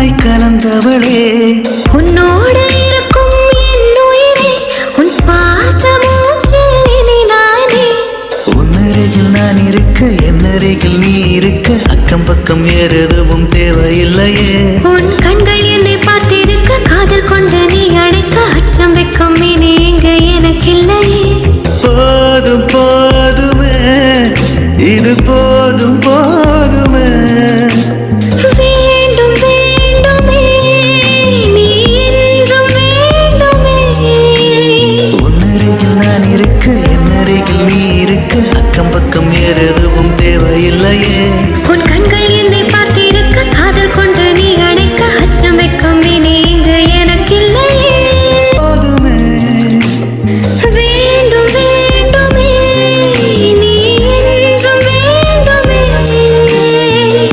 மூச்சாய் கலந்தவளே உன்னோடு இருக்கும் என் உயிரே உன் பாச மூச்சில் நானே உன்னருகில் நான் இருக்க என்னருகில் நீ இருக்க அக்கம் பக்கம் எதுவும் தேவையில்லையே உன் கண்கள் என்னை பார்த்திருக்க காதல் கொண்டு நீ அழைக்க அச்சம் வெக்கம் இனி இங்கு எனக்கில்லையே போதும் போதுமே இது போதும் போதுமே வேண்டும் வேண்டுமே நீ என்றும் வேண்டுமே உன்னருகில் நான் இருக்க என்னருகில் நீ இருக்க அக்கம் பக்கம் எதுவும் தேவையில்லையே உன் கண்கள் என்னை பார்த்திருக்க காதல் கொண்டு நீ அழைக்க அச்சம் வெக்கம் இனி இங்கு எனக்கில்லையே போதுமே வேண்டும் வேண்டுமே நீ என்றும் வேண்டுமே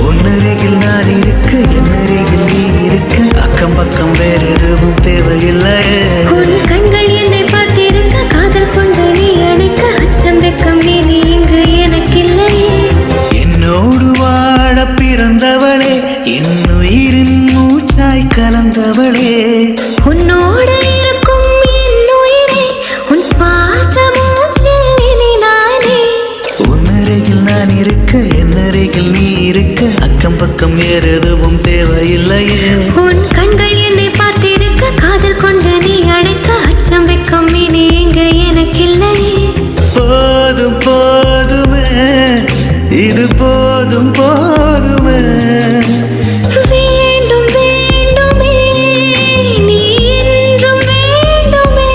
உன்னருகில் நான் இருக்க என்னருகில் நீ இருக்க அக்கம் பக்கம் வேறு எதுவும் தேவையில்லையே உன் கண்கள் என்னை பார்த்திருக்க காதல் கொண்டு நீ அழைக்க அச்சம் வெக்கம் இனி இங்கு எனக்கில்லையே என்னோடு வாழ பிறந்தவளே என் உயிரின் மூச்சாய் கலந்தவளே உன்னோடு இருக்கும் என் உயிரே உன் பாச மூச்சில் இனி நானே உன்னருகில் நான் இருக்க என்னருகில் நீ இருக்க அக்கம் பக்கம் எதுவும் தேவையில்லையே உன் கண்கள் என்னை பார்த்திருக்க காதல் கொண்டு நீ அழைக்க அச்சம் வெக்கம் இனி இங்கு எனக்கில்லையே போதும் போதுமே இது போதும் போதுமே வேண்டும் வேண்டுமே நீ என்றும் வேண்டுமே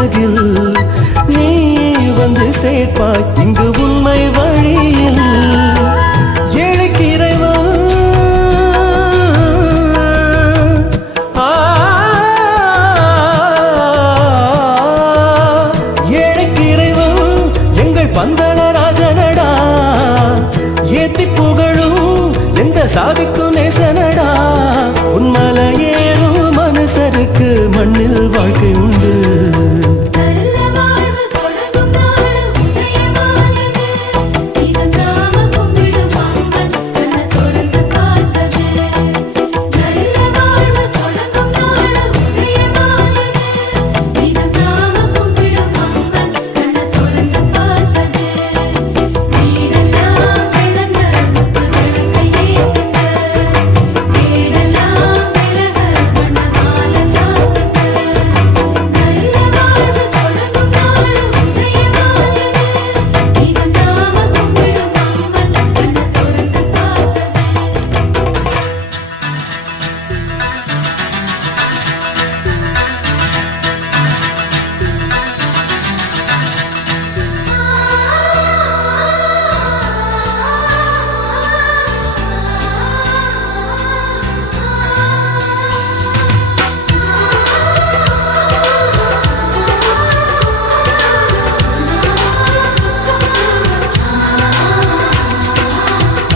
அருகில் நீ வந்து சேர்ப்பாய் இங்கு உண்மை வழியில் ஏழைக்கு இறைவன் ஏழைக்கு இறைவன் எங்கள் பந்தள ராஜனடா ஏத்தி புகழும் எந்த சாதிக்கும் நேசனடா உன்மல ஏறும் மனுஷருக்கு மண்ணில் வாழ்க்கை உண்டு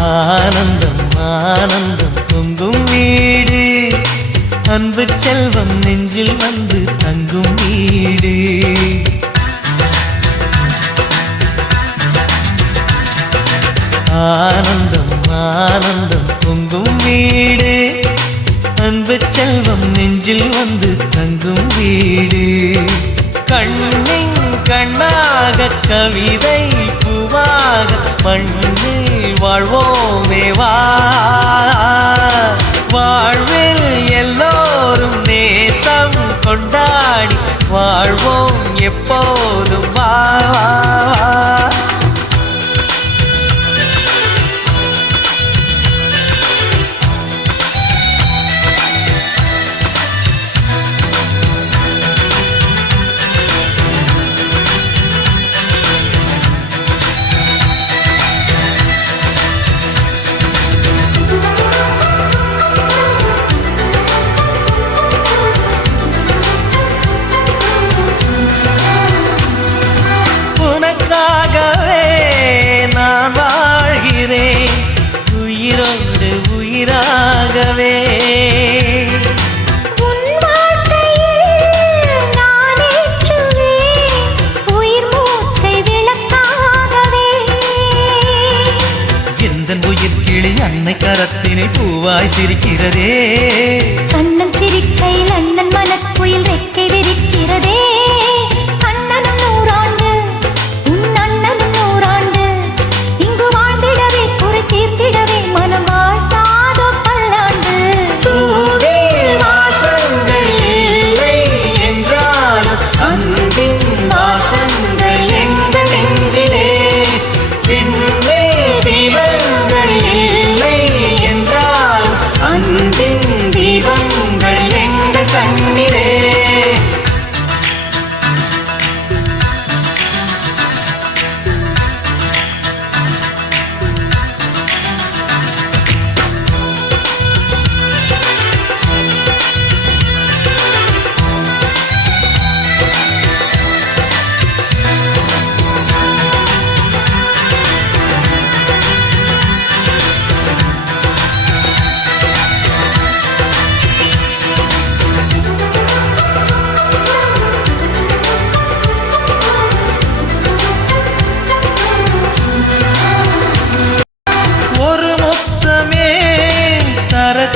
ஆனந்தம் ஆனந்தம் பொங்கும் வீடு அன்பு செல்வம் நெஞ்சில் வந்து தங்கும் வீடு ஆனந்தம் ஆனந்தம் பொங்கும் வீடு அன்பு செல்வம் நெஞ்சில் வந்து தங்கும் வீடு கண்ணின் கண்ணாக கவிதை பூவாக மண்ணில் வாழ்வோமே வா வாழ்வில் எல்லோரும் நேசம் கொண்டாடி வாழ்வோம் எப்போதும் வா உயிரோடு உயிராகவே உன் வாழ்க்கையில் நான் ஏற்றுவேன் உயிர் மூச்சை விளக்காகவே எந்தன் உயிர் கிளி அன்னை கரத்தினில் பூவாய் சிரிக்கிறதே கண்ணன் சிரிக்கையில் அண்ணன் மனக்குயில் ரெக்கை விரிக்கிறதே அண்ணனும் நூறாண்டு உன் அண்ணனும் நூறாண்டு இங்கு வாழ்ந்திடவே குறை தீர்த்திடவே மனம் வாழ்த்தாதோ பல்லாண்டு பூவில் வாசங்கள் இல்லை என்றாலும் அன்பின் வாசங்கள் எங்கள் நெஞ்சிலே பின்னே தீபங்கள் இல்லை என்றாலும் அன்பின் தீபங்கள் எங்கள் கண்ணிலே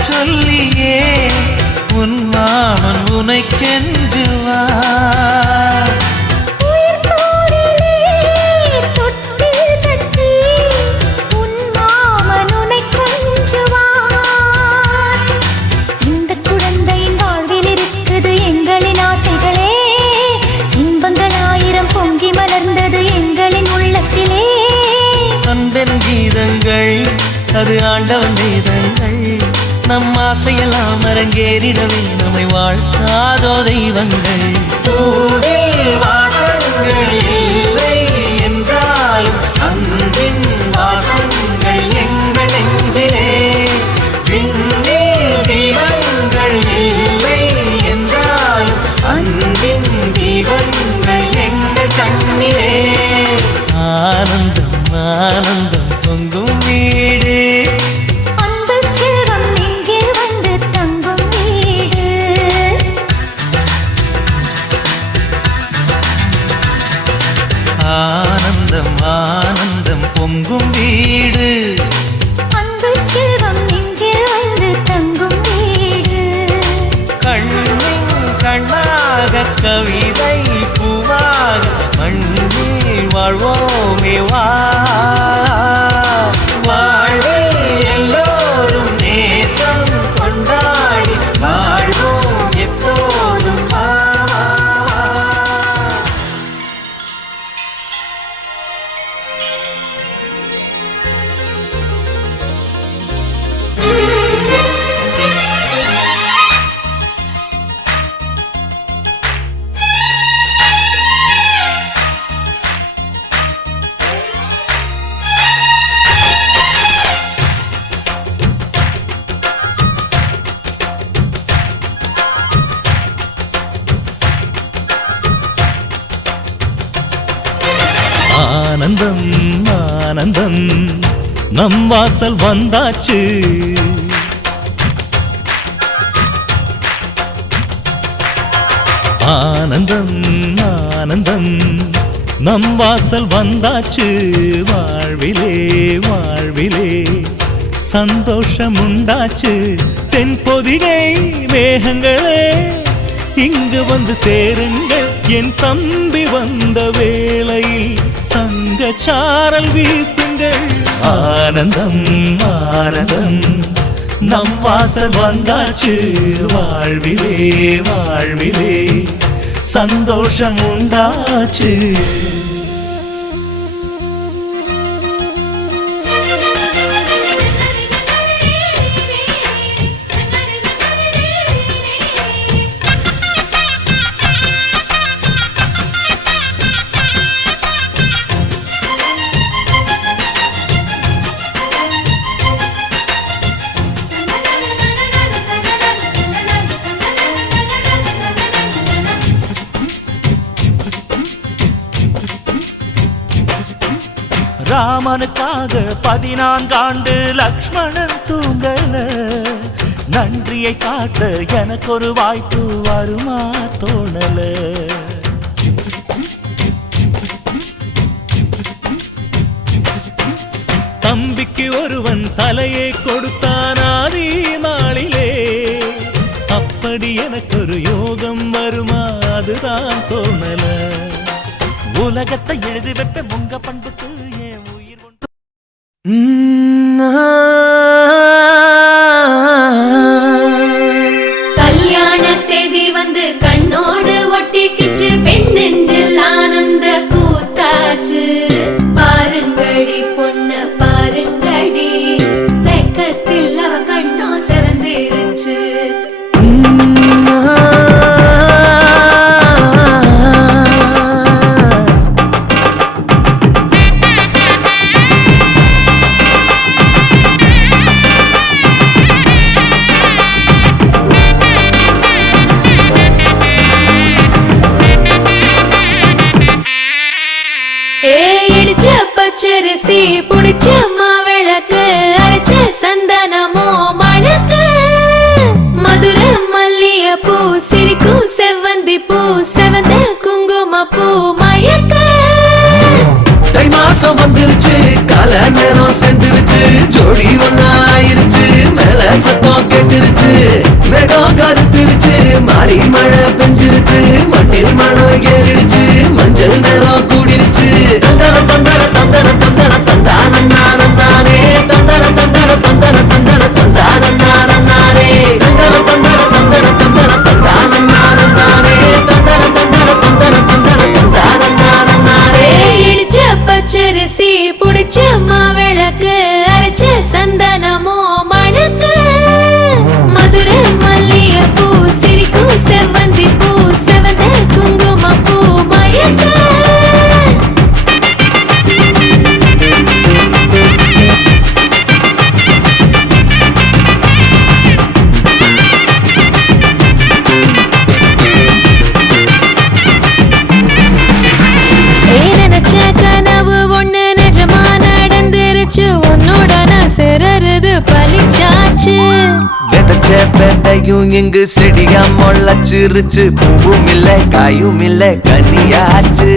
சொல்லியே உன் மாமன் உனை கெஞ்சுவார் உயிர் போரிலே தொட்டில் கட்டி உன் மாமன் உன்னை கொஞ்சுவார் இந்த குழந்தையின் வாழ்வில் இருக்குது எங்களின் ஆசைகளே இன்பங்கள் ஆயிரம் பொங்கி மலர்ந்தது எங்களின் உள்ளத்திலே அன்பென் கீதங்கள் அது ஆண்டவன் வேதங்கள் நம் ஆசையெல்லாம் அரங்கேறிடவே நம்மை வாழ்த்தாதோ தெய்வங்கள் கவிதை பூவாக மண்ணில் வாழ்வோமே வா வாழ்வில் எல்லோரும் நேசம் கொண்டாடி வாழ்வோம் எப்போதும் வா ஆனந்தம் ஆனந்தம் நம் வாசல் வந்தாச்சு ஆனந்தம் ஆனந்தம் நம் வாசல் வந்தாச்சு வாழ்விலே வாழ்விலே சந்தோஷம் உண்டாச்சு தென்பொதிகை மேகங்களே இங்கு வந்து சேருங்கள் என் தம்பி வந்த வேளையில் தங்க சாரல் வீசுங்கள் ஆனந்தம் ஆனந்தம் நம் வாசல் வந்தாச்சு வாழ்விலே வாழ்விலே சந்தோஷம் உண்டாச்சு ராமனுக்காக 14 ஆண்டு லக்ஷ்மணன் தூங்கல நன்றியை காட்ட எனக்கு ஒரு வாய்ப்பு வருமா தோணல தம்பிக்கு ஒருவன் தலையை கொடுத்தான் ஆதி நாளிலே அப்படி எனக்கு ஒரு யோகம் வருமா அதுதான் தோணல உலகத்தை எழுதி வைப்ப உங்க பண்புக்கு ஏன் உயிர் கொண்டு கல்யாண தேதி வந்து கண்ணோடு ஒட்டிக்கிச்சு பெண் நெஞ்சில் ஆனந்த கூத்தாச்சு பாருங்கடி பொண்ண பாருங்கடி வெக்கத்தில் அவ கண்ணோ செவந்திருச்சு பச்சரிசி புடிச்ச மாவிளக்கு அரைச்ச சந்தனமோ மணக்கு மதுர மல்லிய பூ சிரிக்கும் செவ்வந்தி பூ செவந்த குங்கும பூ மயக்க தை மாசம் வந்துருச்சு கால நேரம் சென்றுருச்சு ஜோடி ஒன்னாயிருச்சு மேல சத்தம் கேட்டுருச்சு மேகம் கருத்துருச்சு மாறி மழை பெஞ்சிருச்சு மண்ணில் மனம் ஏறிடுச்சு மஞ்சள் நேரம் கூடிருச்சு தந்தர தந்தர தந்தர தந்தர தந்தானே தந்தர தந்தர தந்தர தந்தர தந்தானே தந்தர தந்தர தந்தர தந்தர தந்தானே தந்தர தந்தர தந்தர தந்தர தந்தானே இடிச்ச பச்சரிசி புடிச்ச மாவிளக்கு அரைச்ச சந்தனமோ மணக்கு மதுர மல்லிய பூ சிரிக்கும் செவ்வந்தி பூ செவந்த குங்கும பூ மயக்க உன்னோட நான் சிறருது பலிச்சாச்சு விதைச்ச விதையும் இங்கு செடியா முளைச்சிருச்சு பூவும் இல்ல காயும் இல்ல கனியாச்சு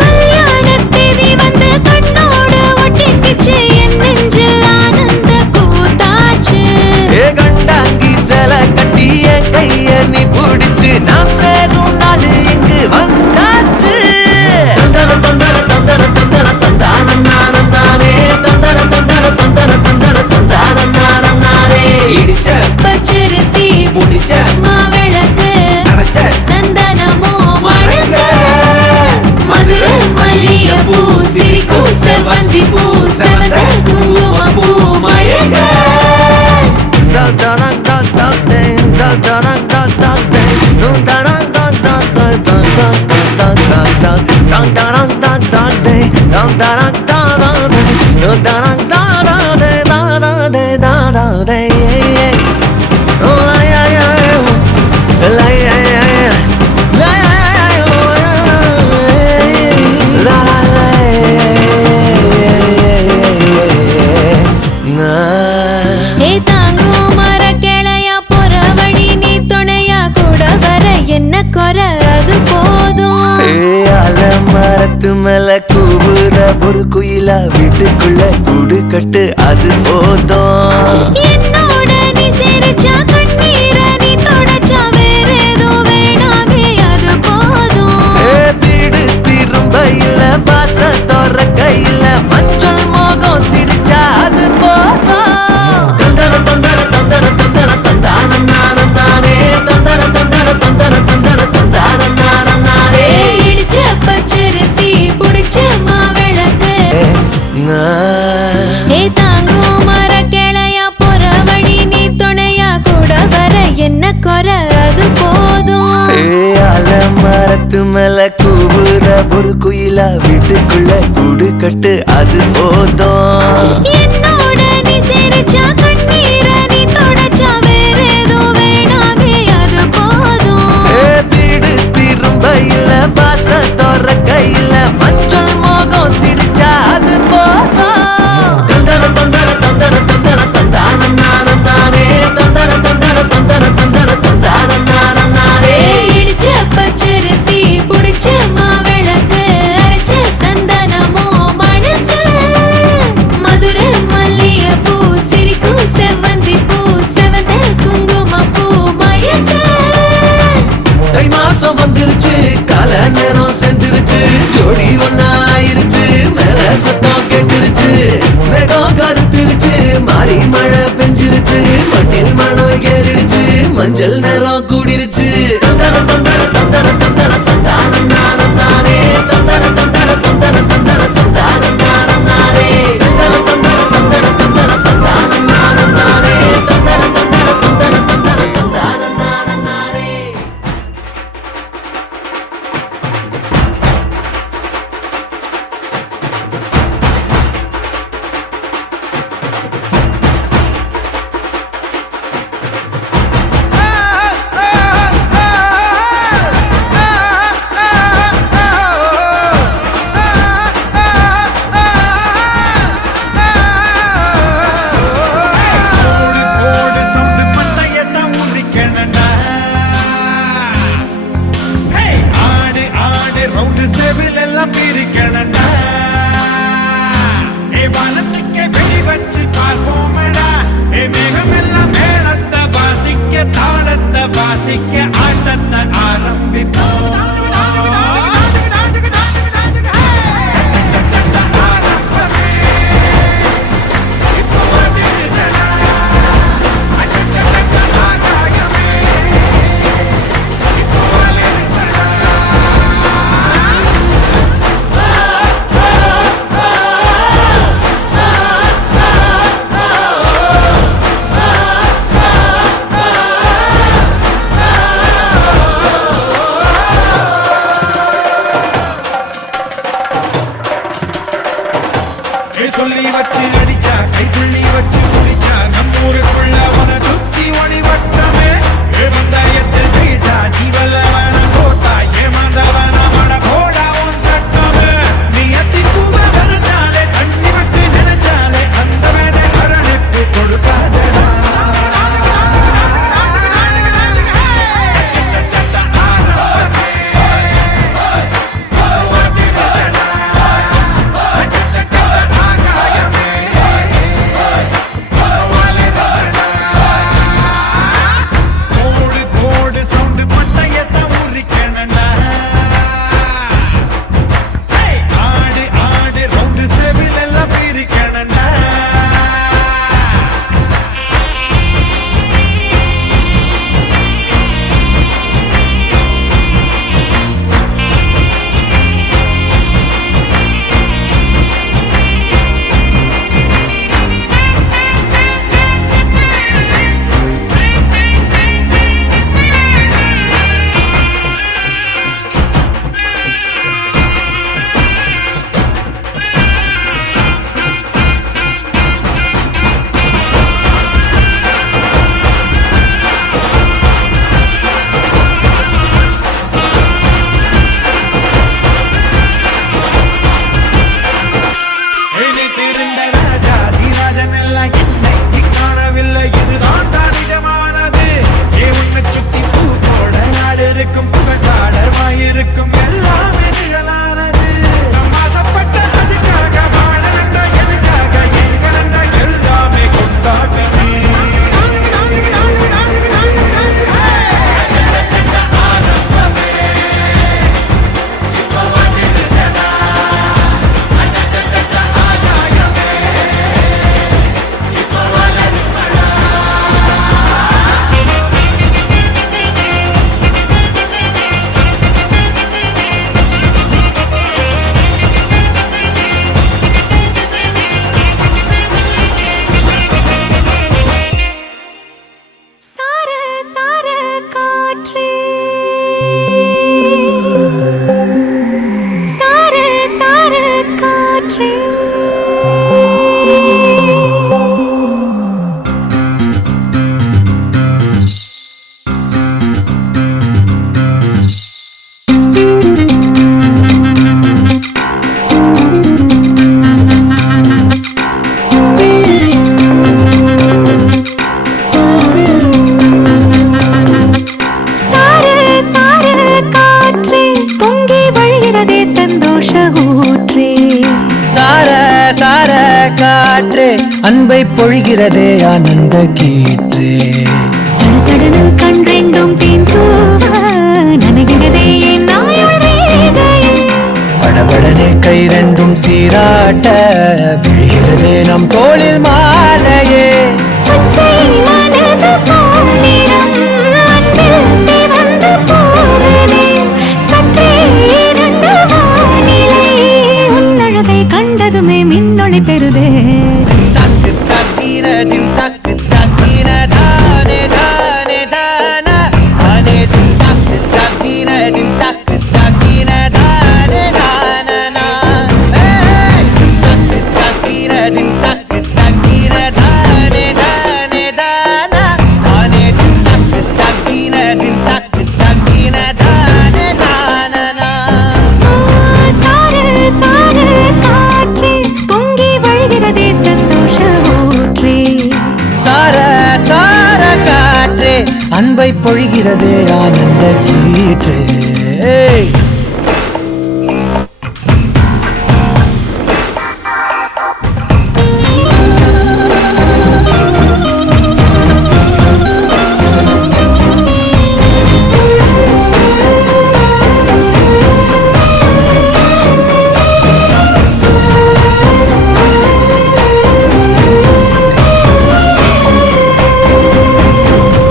கல்யாண தேதி வந்து கண்ணோடு ஒட்டிக்கிச்சு என் நெஞ்சில் ஆனந்த கூத்தாச்சு ஏ கண்டாங்கி சில கட்டிய கைய நீ பிடிச்சு நாம் சேரும் நாள் ஏ தாங்கும் மர கிளையா போற வழி நீ துணையா கூட வர என்ன குறை அது போதும். மரத்து மேல கூவுற ஒரு குயிலா வீட்டுக்குள்ள கூடு கட்டு அது போதும். என்னோட நீ சிரிச்சா கண்ணீர நீ தொடச்சா வேற ஏதோ வேணாமே அது போதும். வீடு திரும்ப இல்ல பாச தோற கையில மஞ்சள் மோகம் சிரிச்சா அது போதும். தந்தர தந்தர தந்தர தந்தர தந்தான நானே தந்தர தந்தர தந்தர தந்தர தந்தான நானே இடிச்ச பச்சரிசி புடிச்ச மாவிளக்கு. ஏ தாங்கும் மர கிளையா போற வழி நீ துணையா கூட வர என்ன குறை அது போதும். மரத்து மேல கூவுற ஒரு குயிலா வீட்டுக்குள்ள கூடு கட்டு அது போதும். என்னோட நீ சிரிச்சா கண்ணீர நீ தொடச்சா வேற ஏதோ வேணாமே அது போதும். வீடு திரும்ப இல்ல பாச தோற கையில மஞ்சள் மோகம் சிரிச்சா அது போதும். தந்தர தந்தர தந்தர தந்தர தந்தான நானே தந்தர தந்தர தந்தர தந்தர தந்தான நானே இடிச்ச பச்சரிசி புடிச்ச மாவிளக்கு அரைச்ச சந்தனமோ மணக்கு. மதுரை மல்லிகை பூ சிரிக்கும் செவ்வந்தி பூ செவந்த குங்கும பூ மயக்க. தை மாசம் வந்துருச்சு கால நேரம் செந்துருச்சு ஜோடி ஒன்னாயிருச்சு மேல சத்தம் கேட்டுருச்சு மேகம் கருத்துருச்சு மாறி மழை பெஞ்சிருச்சு மண்ணில் மணம் ஏறிடுச்சு மஞ்சள் நேரம் கூடிருச்சு. தந்தர தந்தர தந்தர தந்தர தந்தான நானே தந்தர தந்தர தந்தர தந்தர தந்தான நானே தந்தர தந்தர தந்தர தந்தர தந்தான நானே தந்தர தந்தர தந்தர தந்தர தந்தான நானே. சந்தோஷ ஊற்றே. சார சார காற்றே அன்பை பொழிகிறதே ஆனந்த கீற்றே. சடசடனு கண் ரெண்டும் தேன் தூவ நனைகிறதே என் நாயுள் ரேகையே. படபடனே கை ரெண்டும் சீராட்ட விழுகிறதே நம் தோளில் மாலையே. பச்சை மனது பொன்னிறம் அன்பில் சிவந்து போகுதே. சற்றே இருண்ட வானிலை உன்னழகை கண்டதுமே மின்னொளி பெறுதே. தக்கு தக்கின தின் தக்கு தக்கின தானே தானே தான தானே தின் தக்கு தக்கின தின் தக்கு தக்கின தானே தான தக்கு தக்கின தின் தக்கு தக்கின தானே தானே தான தானே தின் தக்கு தக்கின தின் தக்கு தக்கின தானே தான. சாரு சாரு காற்றே பொங்கி வழிகிறதே சந்தோஷ ஊற்றே. சார சார காற்றே அன்பை பொழிகிறதே ஆனந்த கீற்றே.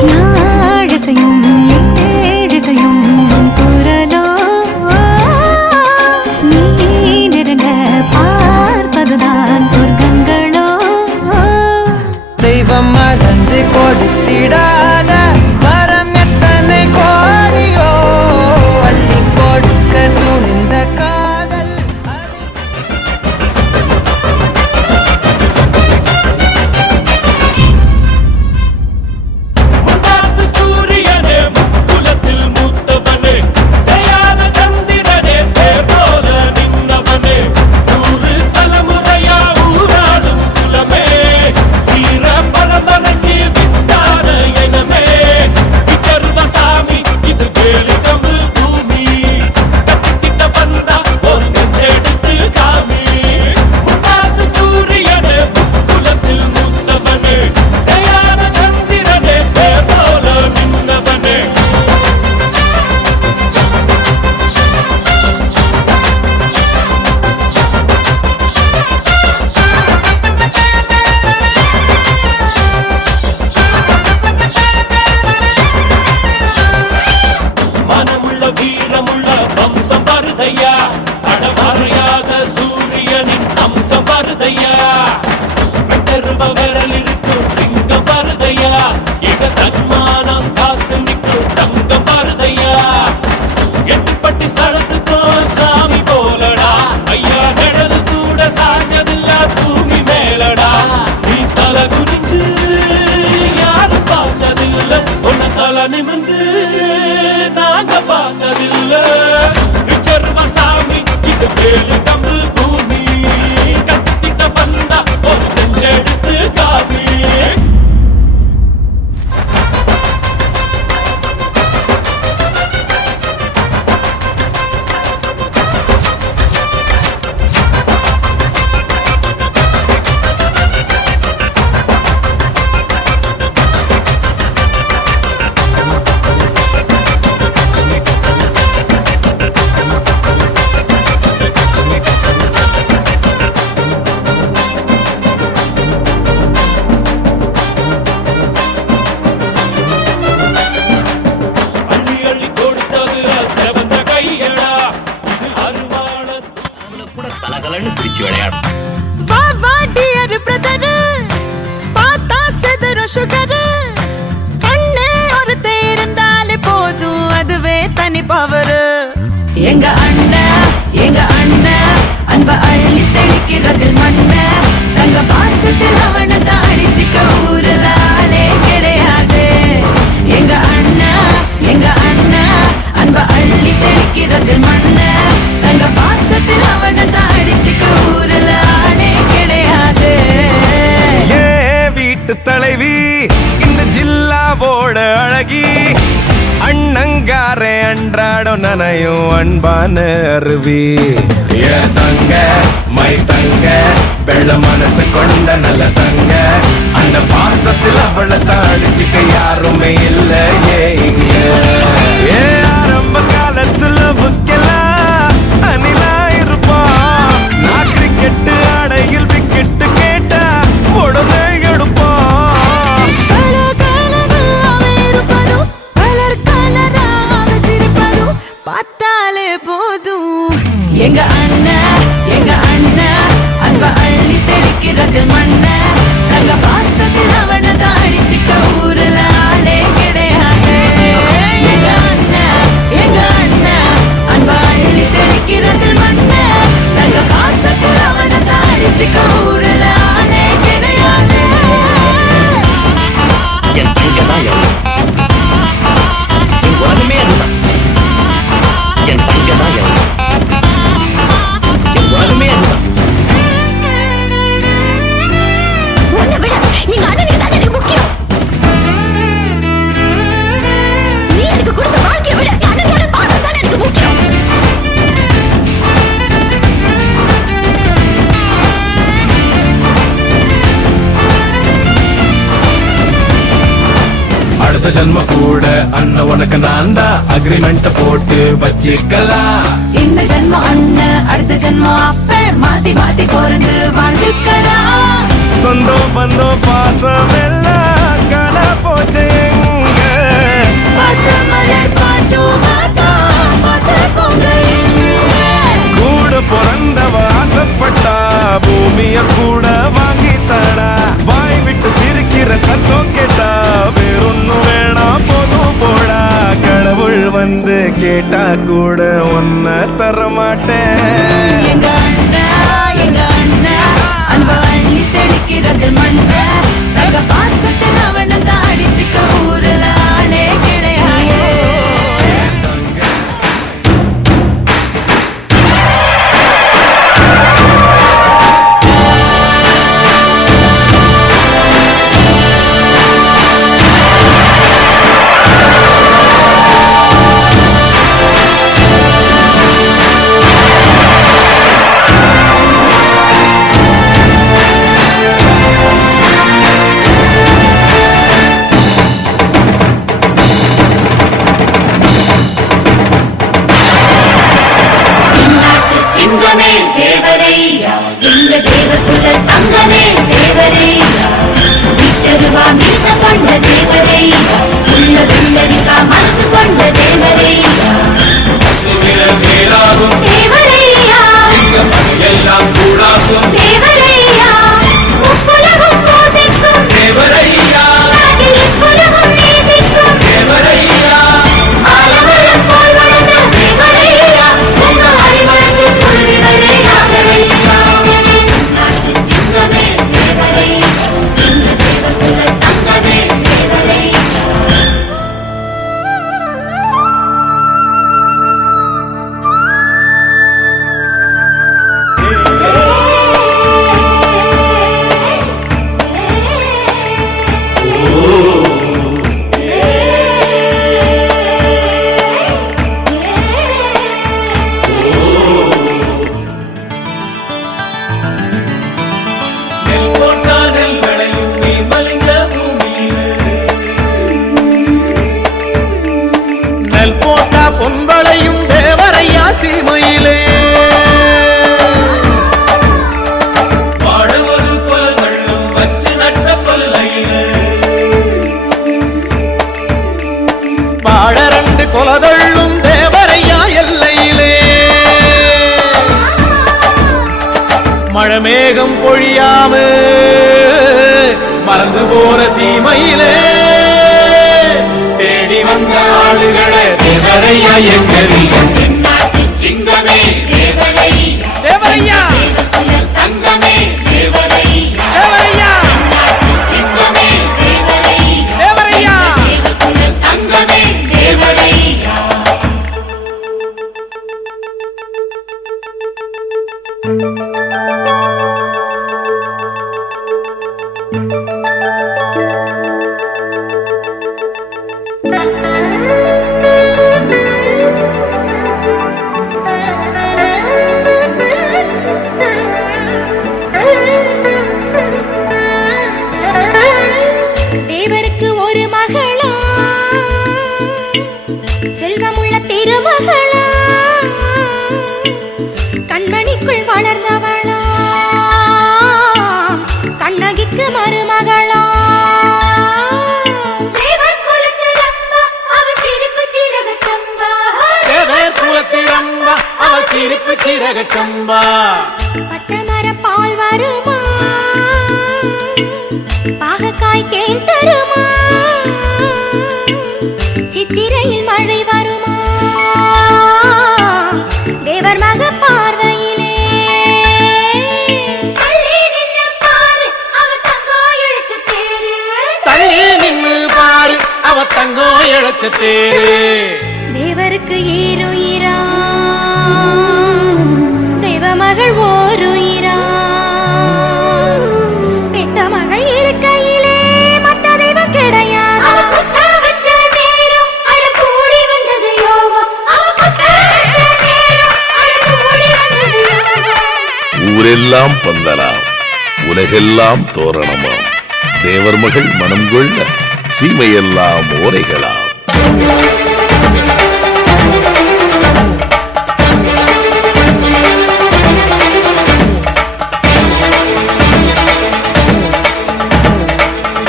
யாழிசையும் ஏழிசையும் குரலோ நீ நெருங்க பார்ப்பதுதான் சொர்க்கங்களோ. தெய்வம் மறந்து கொடுத்திடாத வரம் எத்தனை கோடியோ அள்ளி கொடுக்க துணிந்த காதல். சூரியனே குலத்தில் மூத்தவனே தயாத சந்திரனே தேவோல நின்னவனே 100 தலைமுறையா ஊராடும் குலமே வீர பரம்பரைக்கு வித்தான இனமே விச்சர்வசாமி இது வேலுகம்பு பூமி கத்திட்ட வந்தா ஒரு நெஞ்செடுத்து காமி முத்தாசு சூரியனே குலத்தில் மூத்தவனே தயாத சந்திரனே தேவோல நின்னவனே. மனமுள்ள வீரமுள்ள வம்சம் வருதையா அடமறையாத சூரியனின் அம்சம் வருதையா. வெட்டருவ விரல் இருக்கும் சிங்கம் வருதையா இக தன்மானம் காத்து நிற்கும் தங்கம் வருதையா. எட்டுப்பட்டி சடத்துக்கோ சாமி போலடா ஐயா நிழல் கூட சாஞ்சதில்ல பூமி மேலடா. நீ தலை குனிஞ்சு யாரும் பார்த்ததில்ல உன்னை தலை நிமிந்து நாங்க பார்த்ததில்ல. விச்சர்வசாமி இது வேலு கம்பு பூமி கத்திட்ட வந்தா ஒரு நெஞ்செடுத்து காமி. அள்ளி அள்ளி கொடுத்தது செவந்த கையடா இது அருவாள கூட தலகலன்னு சிரிச்சு விளையாடும். வா வா டியர் பிரதர் பார்த்தா செதற சுகர். கண்ணே ஒருத்தே இருந்தாலே போதும் அதுவே தனி பவர். எங்க அண்ணன் அன்ப அள்ளி தெளிக்கிறதில் மண்ண தங்க பாசத்தில் அவனை தாடிச்சிக்க ஊரல ஆளே கிடையாது. எங்க அண்ணா அன்ப அள்ளி தெளிக்கிறதில் மண்ண தங்க பாசத்தில் அவனை தாடிச்சிக்க ஊரல இடம் நனையும் அன்பான அருவி ஏன் தங்க மை தங்க வெள்ள மனசு கொண்ட நல்ல தங்க அந்த பாசத்தில் அவளை தாடிச்சுக்க யாருமே இல்ல இங்க ஏ ஆரம்ப காலத்துல புக்கலாம் அணிலா இருப்பா நான் கிரிக்கெட்டு ஆடையில் விக்கெட்டு கேட்டா உடனே எடுப்பா பார்த்தாலே போதும் எங்க அண்ணன் அன்ப அள்ளி தெளிக்கிறது மண்ண தங்க பாசத்தில் அவனை தாடிச்சுக்க ஊருல ஆளே கிடையாது எங்க அண்ணன் அன்ப அள்ளி தெளிக்கிறது மண்ண தங்க பாசத்தில் அவனை தாடிச்சுக்க ஊருல ஆளே கிடையாது என் தங்கதான் என் உலகமே அதுதான் என் தங்கதான் என் உலகமே அதுதான் உன்னை விட எங்க அண்ணனுக்கு தான் எனக்கு முக்கியம். நீ எனக்கு கொடுத்த வாழ்க்கையை விட அண்ணனோட பாசம் தான் எனக்கு முக்கியம். அடுத்த ஜன்ம கூட அண்ணன் உனக்கு நான் தான் அக்ரிமெண்ட் போட்டு வச்சிக்கலாம் இந்த ஜென்மம் அண்ணன் அடுத்த ஜென்மம் அப்ப மாத்தி மாத்தி பிறந்து வாழ்ந்துக்கலாம் சொந்தம் பந்தம் பாசம் எல்லாம் காண போச்சு எங்க பசுமலர் பாட்டு வாத்தா பார்த்துக்கோங்க எங்க கூட பிறந்தவ ஆசைப்பட்டா பூமிய கூட வாங்கி தடா வாய் விட்டு சிரிக்கிற சத்தம் கேட்டா வேறொன்னும் வேணாம் போதும் போடா கடவுள் வந்து கேட்டா கூட ஒன்ன தர மாட்டேன் எங்க அண்ணன் அன்ப அள்ளி தெளிக்கிறது மண்ண தங்க பாசத்தில் அவனை தாடிச்சுக்க ஊருல ஆளே கிடையாது சிங்கமே தேவரையா எங்க தேவகுல தங்கமே தேவரையா பிச்சருவா மீச கொண்ட தேவரையா உள்ள வெள்ளரிக்கா மனசு கொண்ட தேவரையா தேவரையா எல்லாம் கூடாகும் தேவரையா முப்புலகும் பூசிக்கும் தேவரையா நாட்டில் இப்புலகும் நேசிக்கும் தேவரையா ஆலமரம் போல் வளர்ந்த தேவரையா உங்க அறிவழந்து கொள்விகளை நாகரையா நாட்டு சிங்கமே தேவரையா எங்க தேவகுல தங்கமே தேவரையா நெல் போட்டா நெல் விளையும் நீ மலிந்த பூமியிலே நெல் போட்டா பொன்வளையும் தேவரையா சீமையிலே பாடுவது கொல் வெள்ளம் வச்சு நட்ட கொல்லையிலே பாழரண்டு கொலதள்ளும் தேவரையா எல்லையிலே மழமேகம் பொழியாம மறந்து போற சீமையிலே தேடி வந்த ஆளுகளை தேவரையா எச்சரிக்கை நாட்டு சிங்கமே தேவரையா தேவரையா தேவகுல தங்கமே தேவரையா தேவரையா நாட்டு சிங்கமே தேவரையா தேவரையா தேவகுல தங்கமே தேவரையா சீரக சம்பா பட்டமர பால் வருமா பாகக்காய் தேன் தருமா சித்திரையில் மழை வருமா தேவர் மக பார்வையிலே தள்ளி நின்னு பாரு அவ தங்கம் இழுச்ச தேரு தள்ளி நின்னு பாரு அவ தங்கம் இழைச்ச தேரு தேவருக்கு ஏறுயிரா தெய்வ மகள் ஓருயிரா பெத்த மகள் இருக்கையிலே மத்த தெய்வம் கிடையாது ஊரெல்லாம் பந்தலாம் உலகெல்லாம் தோரணமாம் தேவர் மகள் மனம் கொள்ள சீமையெல்லாம் ஓரைகளாம்.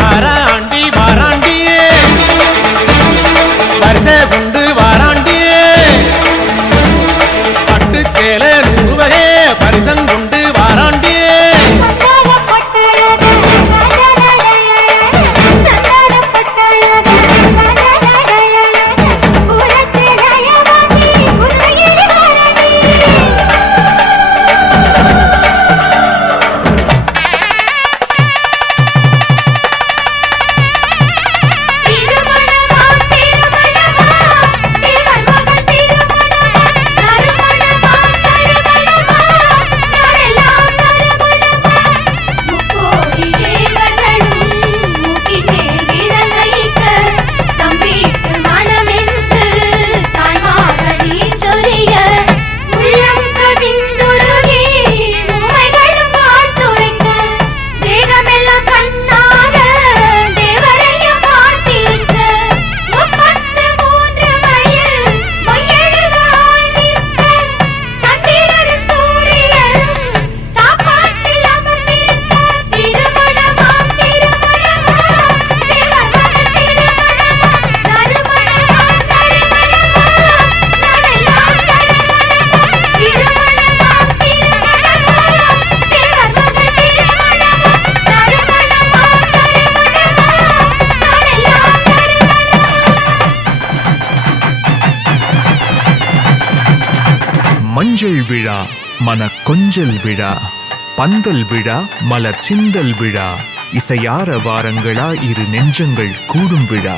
வாராண்டி வாராண்டியே வரிசை கொண்டு வாராண்டியே பட்டு சேல 100 வகை பரிசங்கொண்டு வாராண்டியே மஞ்சள் விழா மன கொஞ்சல் விழா பந்தல் விழா மலர் சிந்தல் விழா இசையார வாரங்களா இரு நெஞ்சங்கள் கூடும் விழா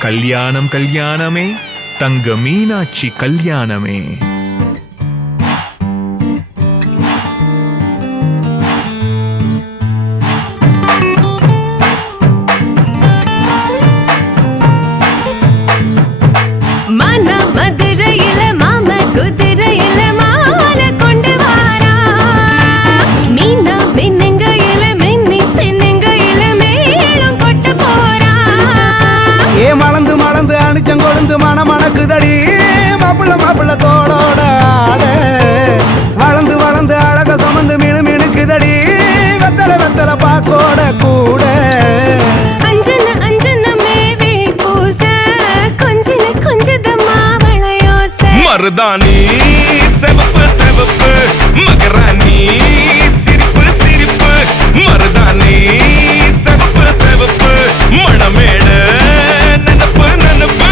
கல்யாணம் கல்யாணமே தங்க மீனாட்சி கல்யாணமே. மணக்குதடி மாப்பிள்ள மாப்பிள்ள தோளோட ஆட வளர்ந்து வளர்ந்து அழக சுமந்து மினு மினுக்குதடி வெத்தலை வெத்தலை பாக்கோட கூட அஞ்சன அஞ்சனமே விழி பூச கொஞ்சன கொஞ்சதமா வளையோச மருதாணி செவப்பு செவப்பு மகராணி சிரிப்பு சிரிப்பு மருதாணி செவப்பு செவப்பு மணமேட நனப்பு நனப்பு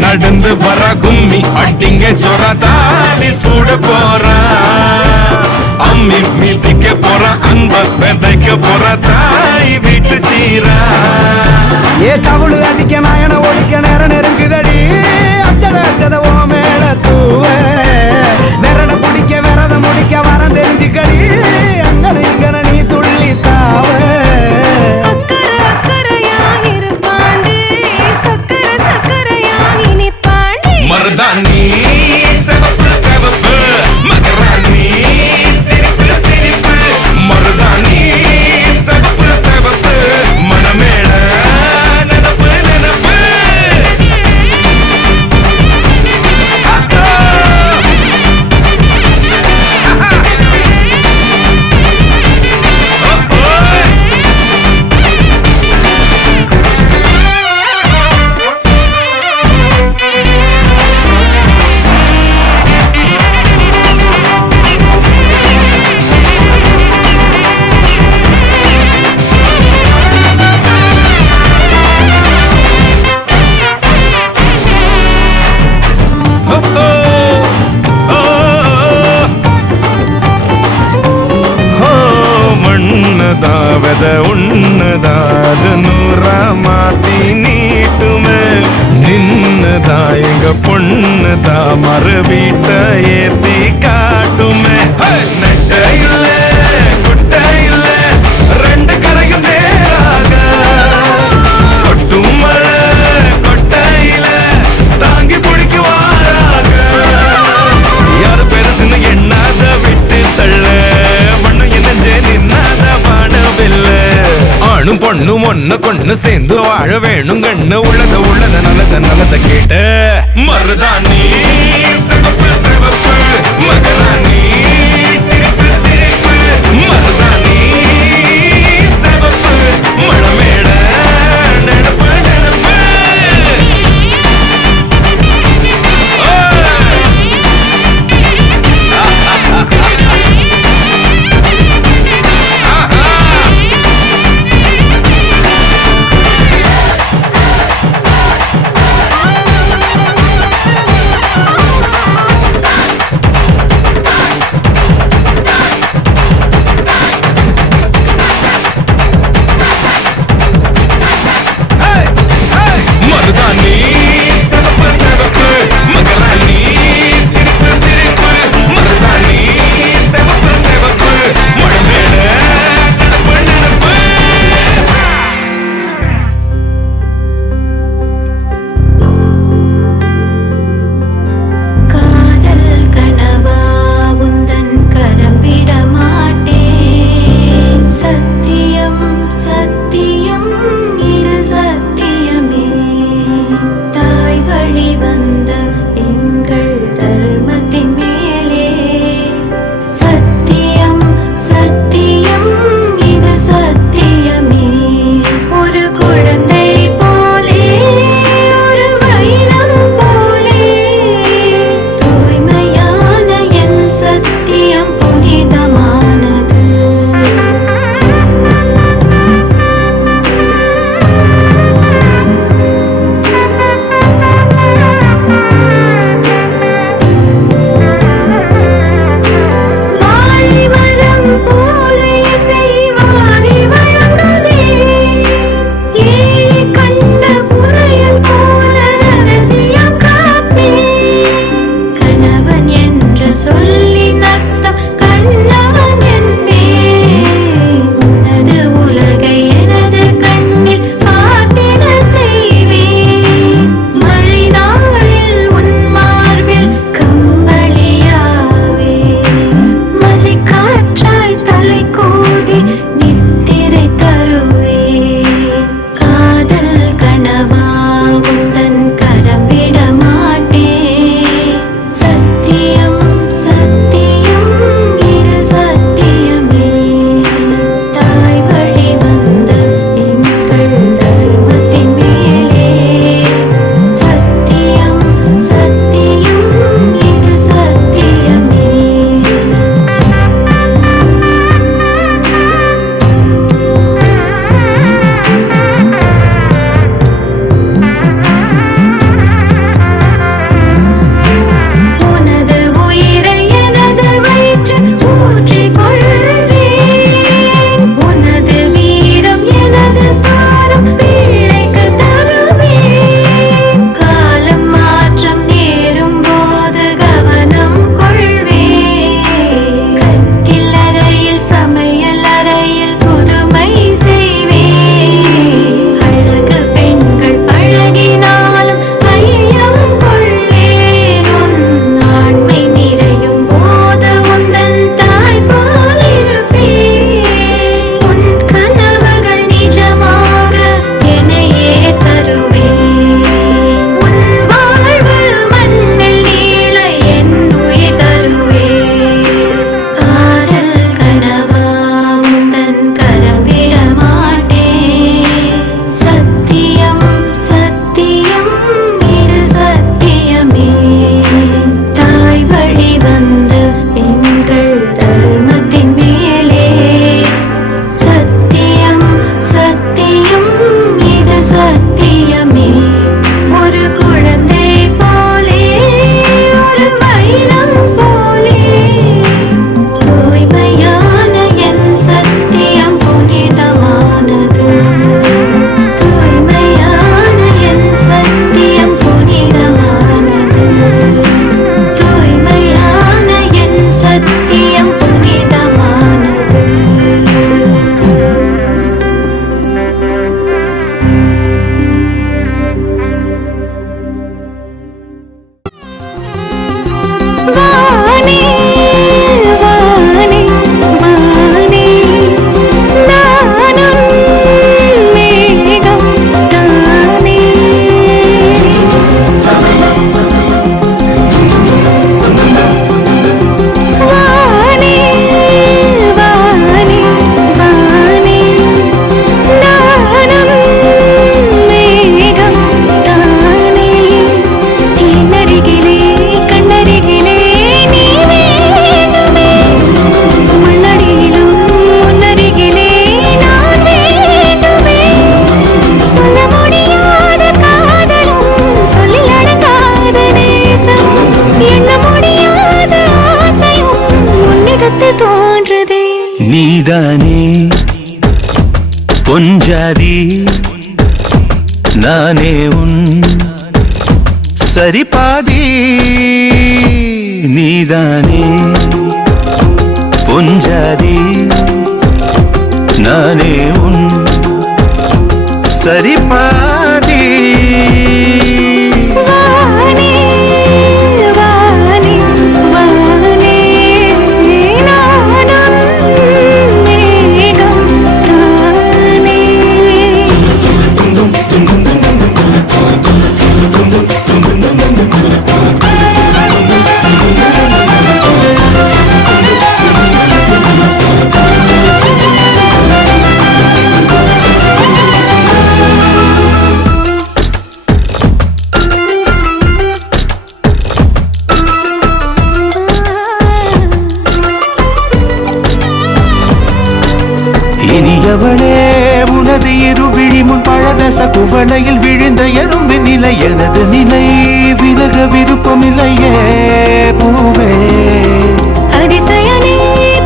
நடந்து வர கும்மி அட்டிங்க ஜொரா தாலி சூட போறா அம்மி மீதிக்க போறா அன்ப விதைக்க போறா தாய் வீட்டு சீரா ஏ தவுளு அடிக்க நாயன ஒழிக்க நேரம் நெருங்குதடி அச்சத அச்சத ஓ மேல தூவ விரல பிடிக்க விரத முடிக்க வரம் தெரிஞ்சுக்கடி அங்கன இங்கன நீ துள்ளி தாவ மருதாணி செவப்பு செவப்பு மகராணி சிரிப்பு சிரிப்பு மருதாணி செவப்பு செவப்பு மணமேள நனப்பு நனப்பு மண்ணுதா வெத உண்ணுதா அது நூறா மாத்தி நீட்டுமே நின்னுதா எங்க பொண்ணுதா மறு வீட்டை ஏத்தி காட்டுமே நெட்ட இல்ல குட்ட இல்ல ரெண்டு கரையும் நேராக கொட்டும் மழை கொட்டையில தாங்கி பிடிக்குவாராக யாரு பெருசுன்னு எண்ணாத விட்டு தள்ள மண்ணு என்னஞ்சே நின்னாத பாடவில்ல ஆணும் பொண்ணும் ஒண்ணு கொண்டு சேர்ந்து வாழ வேணும் கண்ணு உள்ளத நல்லத கேட்ட மருதாணி சிவப்பு சிவப்பு மகராணி சிரிப்பு சிரிப்பு மருதாணி சிவப்பு மணமேட நெனப்பு நெனப்பு நீதானே பொஞ்சாதி நானே உன் சரிபாதி நீதானே பொஞ்சாதி நானே உன் சரிபாதி வானே வானே வானே நானும் மேகம் தானே இனியவளே உனது இருவிழி முன் பழதச குவளையில் விழுந்த எறும்பு நிலை எனது நிலை விலக விருப்பமில்லையே பூவே அதிசயனே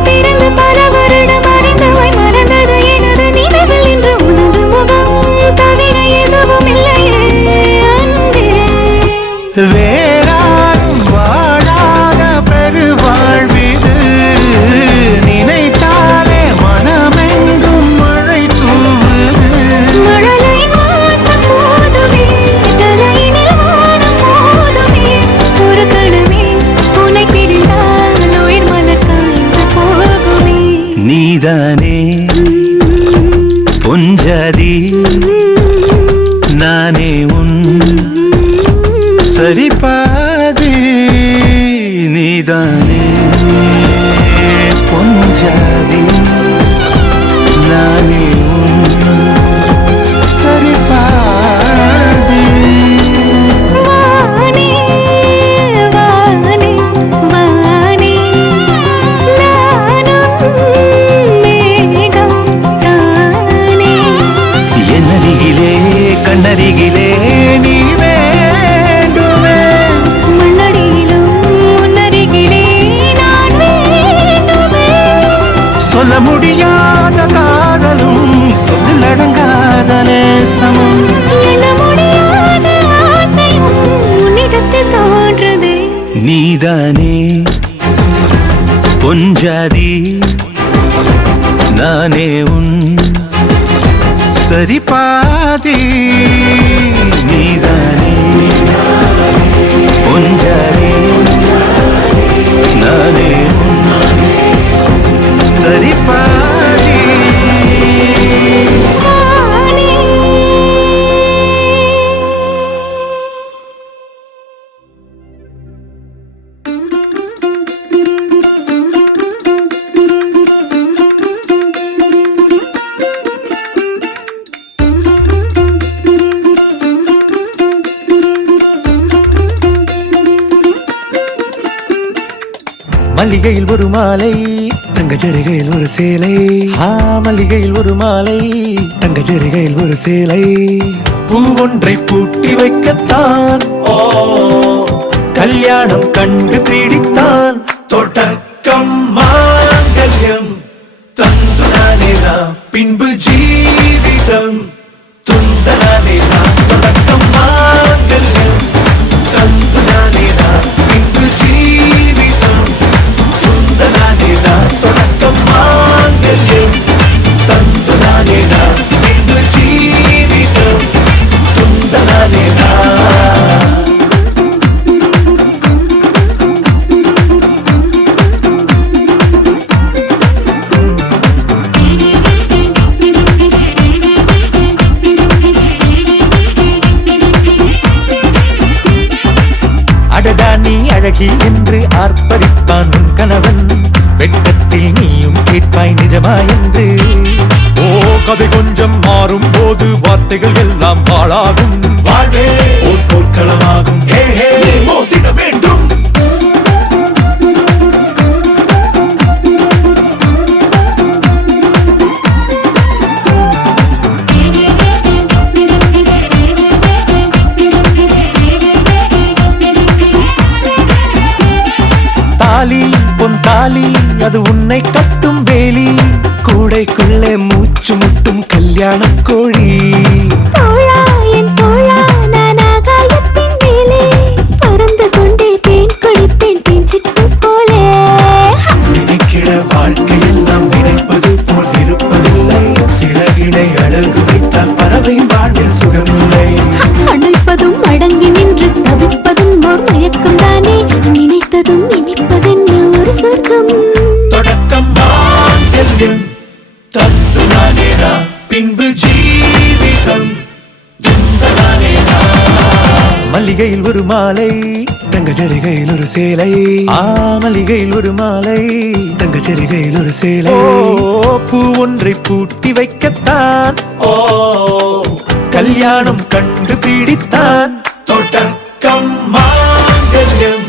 பிறந்து பல வருடம் அறிந்தவாய் மறந்தது எனது நினைவில் இன்று உனது முகம் தவிர எதுவும் இல்லையே அன்பே வேறாரும் வாழாத பெருவாழ்விது நினைத்தாலே மனமெங்கும் மழை தூவுது மழலை மாசம் போதுமே தலையினில் வானம் போதுமே ஒரு கணமே உன்னை பிரிந்தால் உயிர் மலர் காய்ந்து போகுமே நீதானே பொஞ்சாதி நானே உன் சரிபாதி நீதானே பொஞ்சாதி நானே உன் சரிபாதி வானே வானே வானே நானும் மேகம் தானே என்னருகிலே கண்ணருகிலே நீ வேண்டுமே மண்ணடியிலும் முன்னருகிலே நான் வேண்டுமே சொல்ல முடியாத காதலும் சொல்லில் அடங்காத நேசமும் எண்ண முடியாத ஆசையும் உன்னிடத்தில் தோன்றுதே நீதானே பொஞ்சாதி நானே உன் சரிபாதி நீதானே பொஞ்சாதி நானே உன் சரிபாதி வானே மல்லிகையில் ஒரு மாலை தங்கச்சரிகையில் ஒரு சேலை மல்லிகையில் ஒரு மாலை தங்கச்சரிகையில் ஒரு சேலை பூவொன்றை பூட்டி வைக்கத்தான் கல்யாணம் கண்டு பிடித்தான் தொடக்கம் மாங்கல்யம் தந்துனானே நாம் பின்பு ஜீவிதம் துந்தனானே நாம் தொடக்கம் மாங்கல்யம் தந்துனானே நாம் பின்பு ஜீவிதம் துந்தனானே நாம் தொடக்கம் மாங்கல்யம் தந்துனானே நாம் பின்பு ஜீவிதம் துந்தனானே நாம் அடடா நீ அழகி என்று ஆர்ப்பரிப்பான் உன் கணவன் வெட்கத்தில் நீயும் கேட்பாய் நிஜமா என்று ஓ கதை கொஞ்சம் மாறும் போது வார்த்தைகள் எல்லாம் பாழாகும் வாழ்வே ஓர் போர்க்களமாகும் ஹே ஹே மோதிட வேண்டும் தாலி பொன் தாலி அது உன்னை கட்டும் வேலி மூச்சு முட்டும் கல்யாண கோழி தோழா என் தோழா நான் ஆகாயத்தின் மேலே பறந்து கொண்டே தேன் குடிப்பேன் தேஞ்சிட்டு போலே நினைக்கிற வாழ்க்கையில் நாம் நினைப்பது போல் இருப்பதில்லை சிறகினை அழகு வைத்தால் பறவையின் வாழ்வில் சுகமில்லை அழைப்பதும் அடங்கி நின்று தவிப்பதும் ஓர் மயக்கம் தானே நினைத்ததும் இனிப்பதென்ன ஒரு சொர்க்கம் தொடக்கம் மாங்கல்யம் தந்துனானேனா பின்பு ஜீவிதம் துந்தனானேனா மல்லிகையில் ஒரு மாலை தங்க ஜரிகையில் ஒரு சேலை மல்லிகையில் ஒரு மாலை தங்க ஜரிகையில் ஒரு சேலை பூ ஒன்றை பூட்டி வைக்கத்தான் கல்யாணம் கண்டு பிடித்தான் தொடக்கம் மாங்கல்யம்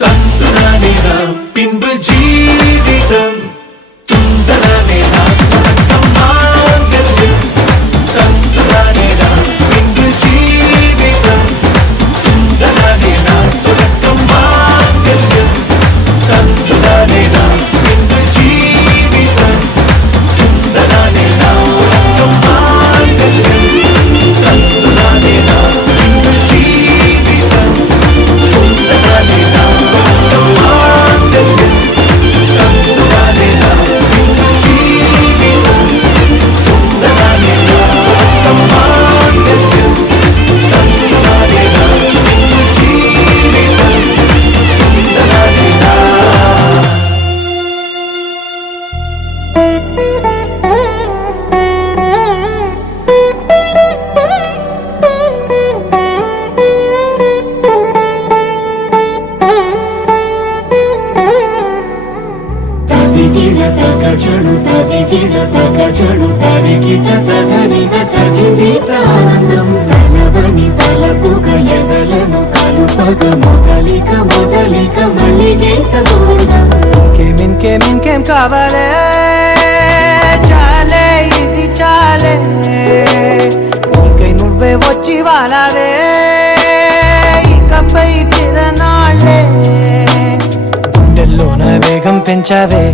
தந்துனானேனா பின்பு ஜீவிதம் துந்தனானேனா தொடக்கம் மாங்கல்யம் தந்துனானேனா பின்பு ஜீவிதம் துந்தனானேனா தொடக்கம் மாங்கல்யம் தந்துனானேனா பின்பு ஜீவிதம் துந்தனானேனா தொடக்கம் மாங்கல்யம் தந்துனானேனா பின்பு ஜீவிதம் துந்தனானேனா தொடக்கம் மாங்கல்யம் தந்துனானேனா பின்பு ஜீவிதம் துந்தனானேனா தொடக்கம் மாங்கல்யம் தந்துனானேனா பின்பு ஜீவிதம் துந்தனானேனா తదిగిడ తగజడు తదిగిడ తగజడు తరిగిట తదరిన తదిదీత ఆనందం తలవని తలపుగ ఎదలను కలుపగ మొదలిక మొదలిక మల్లిగీత గోవిందం ఇంకేం కావాలే చాలే ఇది చాలే ఇంకై నువ్వే వచ్చి వాలావే ఇకపై తిరనాళ్ళే గుండెల్లోన వేగం పెంచావే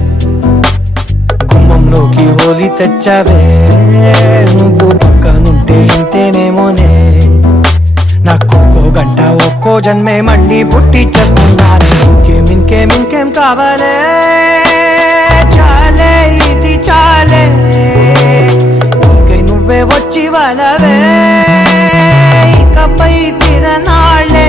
కుమ్మంలోకి హోలీ తెచ్చావే నువ్వు పక్కనుంటే ఇంతేనేమోనే నాకొక్కో గంట ఒక్కో జన్మే మళ్ళీ పుట్టి చేస్తున్నాను ఇంకేం కావాలే చాలే ఇది చాలే ఇంకై నువ్వే వచ్చి వాళ్ళవే ఇకపై తిరనాళ్ళే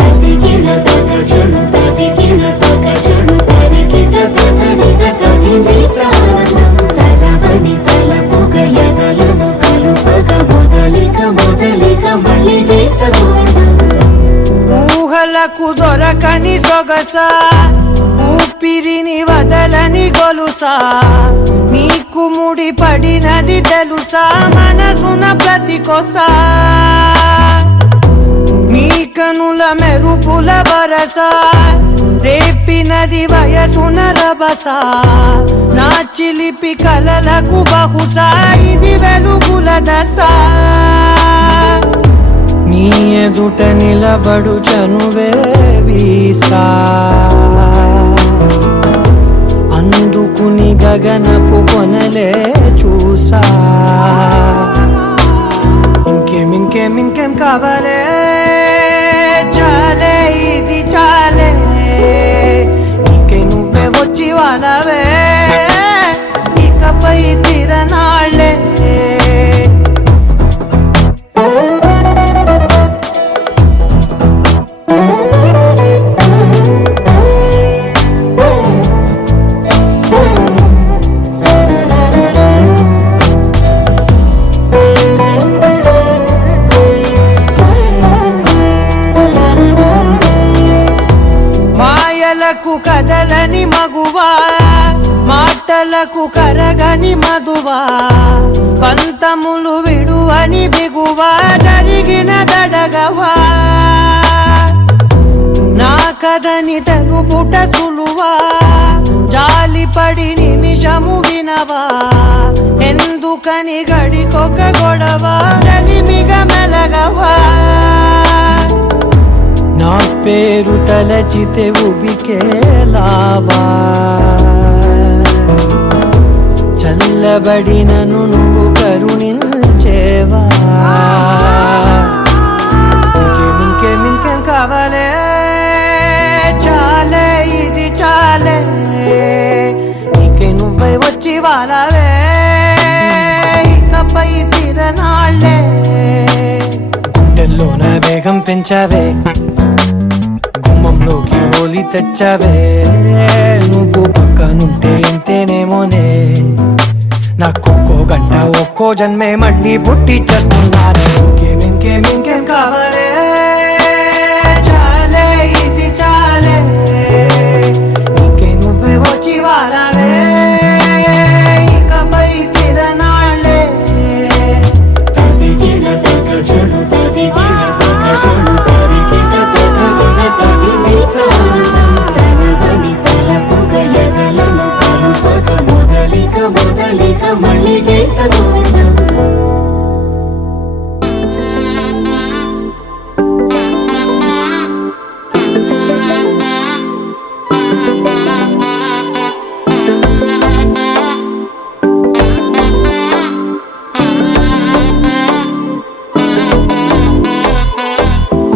తదిగిడ తగజడు తదిగిడ తగజడు తరిగిట తదరిన తదిదీత ఆనందం తలవని తలపుగ ఎదలను కలుపగ మొదలిక మొదలిక మల్లిగీత గోవిందం ఊహలకు దొరకని సొగస ఊపిరిని వదలని గొలుసా నీకు ముడి పడినది తెలుసా మనసున ప్రతి కొసా నీ కనుల మెరుపుల వరస రేపినది వయసున రభస నా చిలిపి కలలకు బహుశా ఇది వెలుగుల దశ నీ ఎదుట నిలబడు చనువే వీసా అందుకుని గగనపు కొనలే చూసా ఇంకేం కావాలే చాలే ఇది చాలే ఇంకే నువ్వే వచ్చి వాళ్ళవే ఇకపై తిరనాళ్ళే కదలని మగువా మాటలకు కరగని మధువా పంతములు విడువని బిగువా జరిగిన దడగవా నా కదని తెలుపుట సులువా జాలిపడి నిమిషము వినవా ఎందుకని గడికొక గొడవ రలిమిగ మెలగవా నా పేరు తలచితే ఉబికేలావా చల్ల కలబడి నన్ను నువ్వు కరుణించేవా ఇంకేం కావాలే చాలే ఇది చాలే నీకే నువ్వే వచ్చి వాలవే ఇకపై తిరనాళ్ళే గుండెల్లోన వేగం పెంచావే గుమ్మంలోకి హోలీ తెచ్చావే నువ్వు పక్కనుంటే ఇంతేనేమోనే నాకొక్కో గంట ఒక్కో జన్మే మళ్ళీ పుట్టి చేస్తున్నాను ఇంకేం కావాలే చాలే ఇది చాలే నీకే నువ్వే వచ్చి వాలవే ఇకపై తిరనాళ్ళే తదిగిన తగ చెడు తదిగిన తగ చెడు తరిగిన తగగిన తదిగిన తనదని తలపుగ ఎదలను కలుపగ మొదలిక మళ్ళీ గోవిందం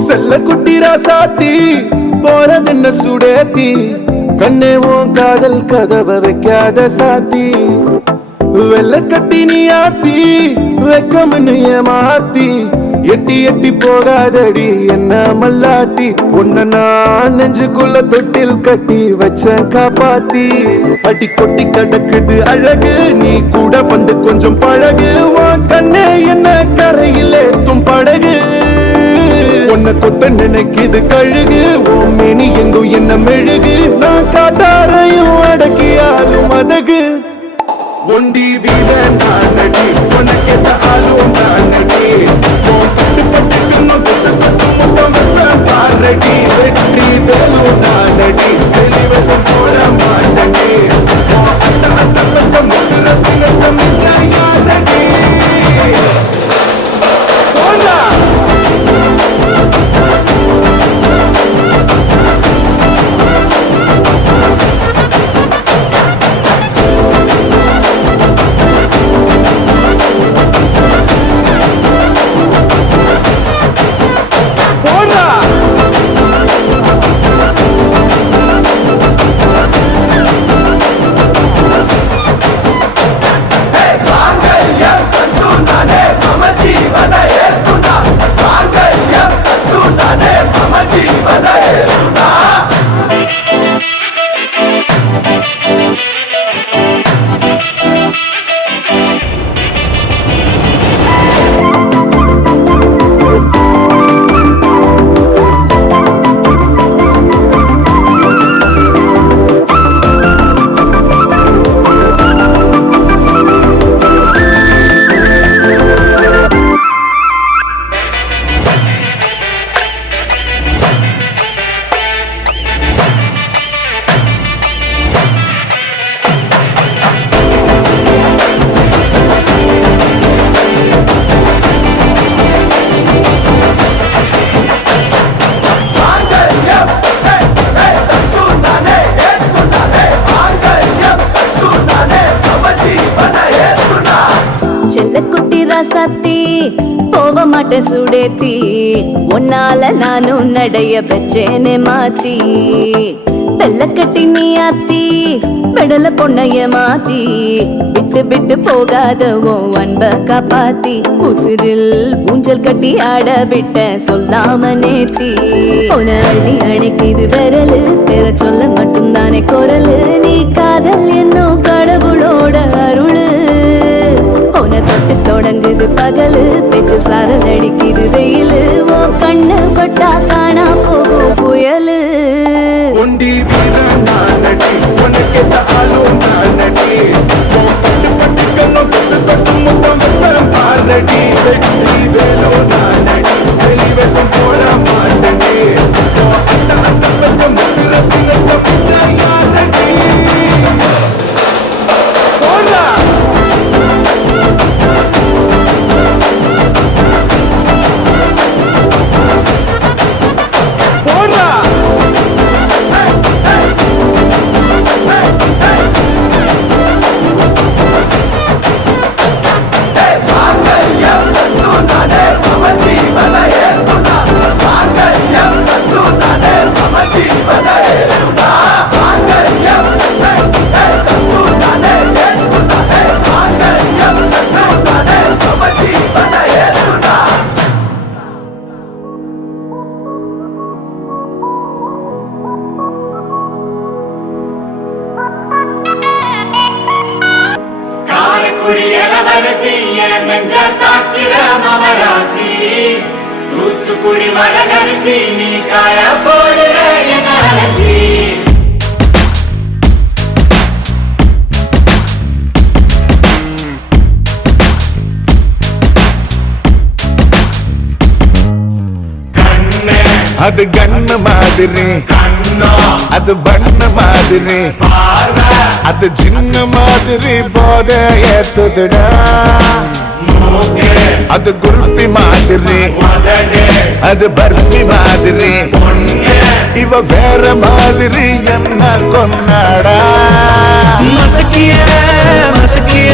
செல்ல குட்டிரா சாத்தி போறதென்ன சுடேத்தி கண்ணே உன் காதல் கதவை வைக்காத சாத்தி வெள்ள கட்டி நீ ஆத்தி வெக்கமன்னு ஏமாத்தி எட்டி எட்டி போகாதடி என்ன மல்லாட்டி உன்ன நான் நெஞ்சுக்குள்ள தொட்டில் கட்டி வச்ச காப்பாத்தி அடி கொட்டி கடக்குது அழகு நீ கூட வந்து கொஞ்சம் பழகு உன் கண்ணே என்ன கரையில் ஏத்தும் படகு உன்னை தொட்ட நினைக்குது கழுகு ஓம் மேனி எங்கும் என்ன மெழுகு நான் காட்டாரையும் அடக்கியாலும் அதகு ஒண்டி வீட நான் நடி உனக்கேத்த ஆளும் நான் நடி பட்டு பட்டுக்கணும் முத்தம் பாரடி வெற்றி வேலும் நான் நடி வெளிவசம் போட மாட்டடி அட்ட முதுரத்தின நடி போடா சத்தி போக மாட்ட சுடேத்தி உன்னால நானும் நடைய பெற்றேனே மாத்தி வெள்ள கட்டி நீ ஆத்தி பெடல பொண்ணைய மாத்தி விட்டு போகாத உன் அன்ப காப்பாத்தி உசிரில் ஊஞ்சல் கட்டி ஆட விட்ட சொல்லாம நேத்தி உன அள்ளி அணைக்குது விரலு பெற சொல்ல மட்டும்தானே குரலு நீ காதல் என்னும் கடவுளோட அருளு உன தொட்டு தொடங்குது பகலு பேச்சு சாரல் அடிக்குது வெயிலு ஓ கண்ணு பட்டா காணா போகும் புயலு ஒண்டி வீரன் நான் நடி உனக்கேத்த ஆளும் நான் நடி பட்டு பட்டுக்கணும் தொட்டு முத்தம் பாரடி வெற்றி வேலோ நான் நடி வெளிவசம் போட மாட்டடி அட்ட முதுரத்தின யாரடி போடா போடா இளவரசி என் நெஞ்ச தாக்கிற மவராசி தூத்துக்குடி வடகரிசி நீ காய போடுற என் அலசி அது கண்ணு மாதிரி அது பண்ண மாதிரி அது சின்ன மாதிரி போத ஏத்துதுடா அது குருப்பி மாதிரி அது பர்ஃபி மாதிரி இவ வேற மாதிரி என்ன கொண்டாடா மசக்கிய மசக்கிய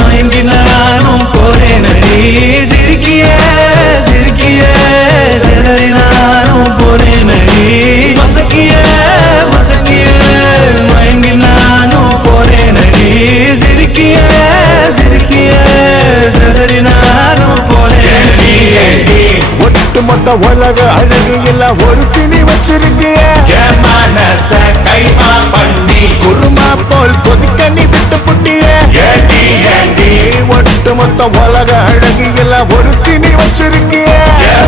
மயங்கி நானும் போறேன் அடி சிரிக்கிய சிரிக்கிய சிதறி நானும் போறேன் அடி மசக்கிய மசக்கிய மயங்கி நானும் போறேன் அடி சிரிக்கிய சிரிக்கிய சிதறி நானும் போறேன் அடி ஒட்டுமொத்த உலக அழகு எல்லாம் ஒரு திணி வச்சிருக்கிய மனச கைமா பண்ணி குருமா போல் கொதிக்க நீ விட்டு புட்டிய ஒட்டுமொத்த உலக அழகு எல்லாம் ஒரு திணி வச்சிருக்கிய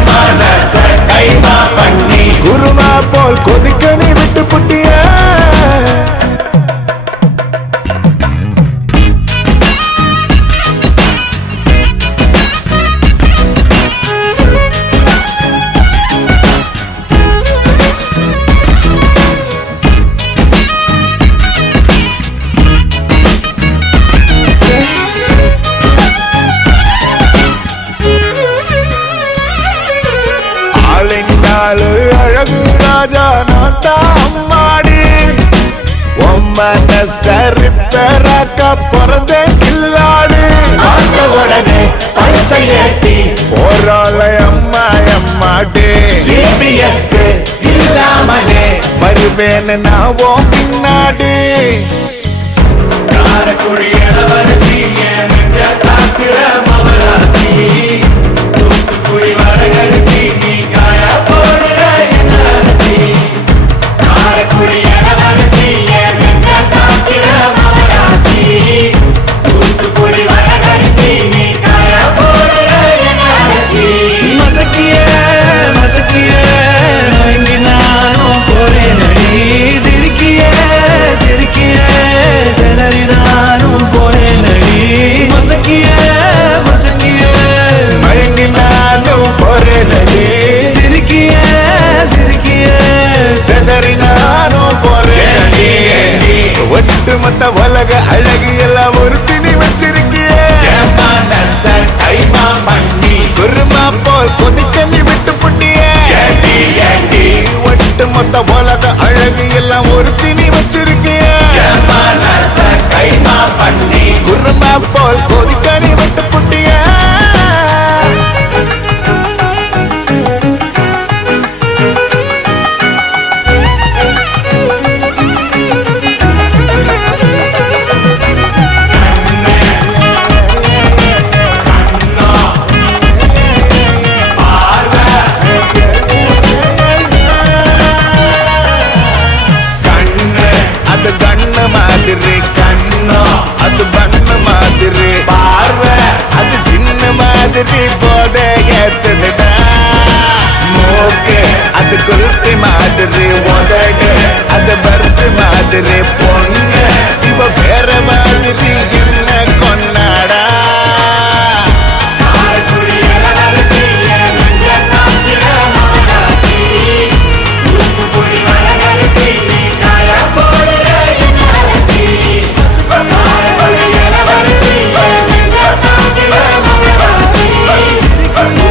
மனச கைமா பண்ணி குருமா போல் கொதிக்க நீ விட்டு புட்டிய அழகு ராஜா நான் தான் மாடி சரிப்பராக்க பிறந்த கில்லாடு உடனே பைசை ஏத்தி போறாளை அம்மா அம்மாடி ஜிபிஎஸ் இல்லாமலே வருவேன் நான் ஓ பின்னாடி காரக்குடி இளவரசி என் நெஞ்ச தாக்கிற மவராசி தூத்துக்குடி வடகரிசி நீ காய போடுற என் அலசி காரக்குடி இளவரசி என் நெஞ்ச தாக்கிற மவராசி தூத்துக்குடி வடகரிசி நீ காய போடுற என் அலசி மசக்கிய மசக்கிய மயங்கி நானும் போறேன் அடி சிரிக்கிய சிரிக்கிய சிதறி நானும் போறேன் அடி மசக்கிய மசக்கிய மயங்கி நானும் போறேன் அடி சிரிக்கிய சிரிக்கிய செதறி நானும் போறேன் அடி ஒட்டுமொத்த உலக அழகு எல்லாம் ஒரு திணி வச்சிருக்கிய மனச கைமா பண்ணி குருமா போல் கொதிக்க நீ விட்டு புட்டிய ஒட்டுமொத்த உலக அழகு எல்லாம் ஒரு திணி வச்சிருக்கிய மனச கைமா பண்ணி குருமா போல் கொதிக்க நீ விட்டு புட்டிய அது கண்ணு மாதிரி கண்ணோ அது பண்ணு மாதிரி பார்வை அது சின்ன மாதிரி போத ஏத்துதுடா மூக்கு அது குருத்தி மாதிரி உதடு அது பருத்து மாதிரி பொண்ணு இவ வேற மாதிரி என்ன கொண்டாடா காரக்குடி இளவரசி என் நெஞ்ச தாக்கிற மவராசி தூத்துக்குடி வடகரிசி நீ காய போடுற என் அலசி காரக்குடி இளவரசி என் நெஞ்ச தாக்கிற மவராசி தூத்துக்குடி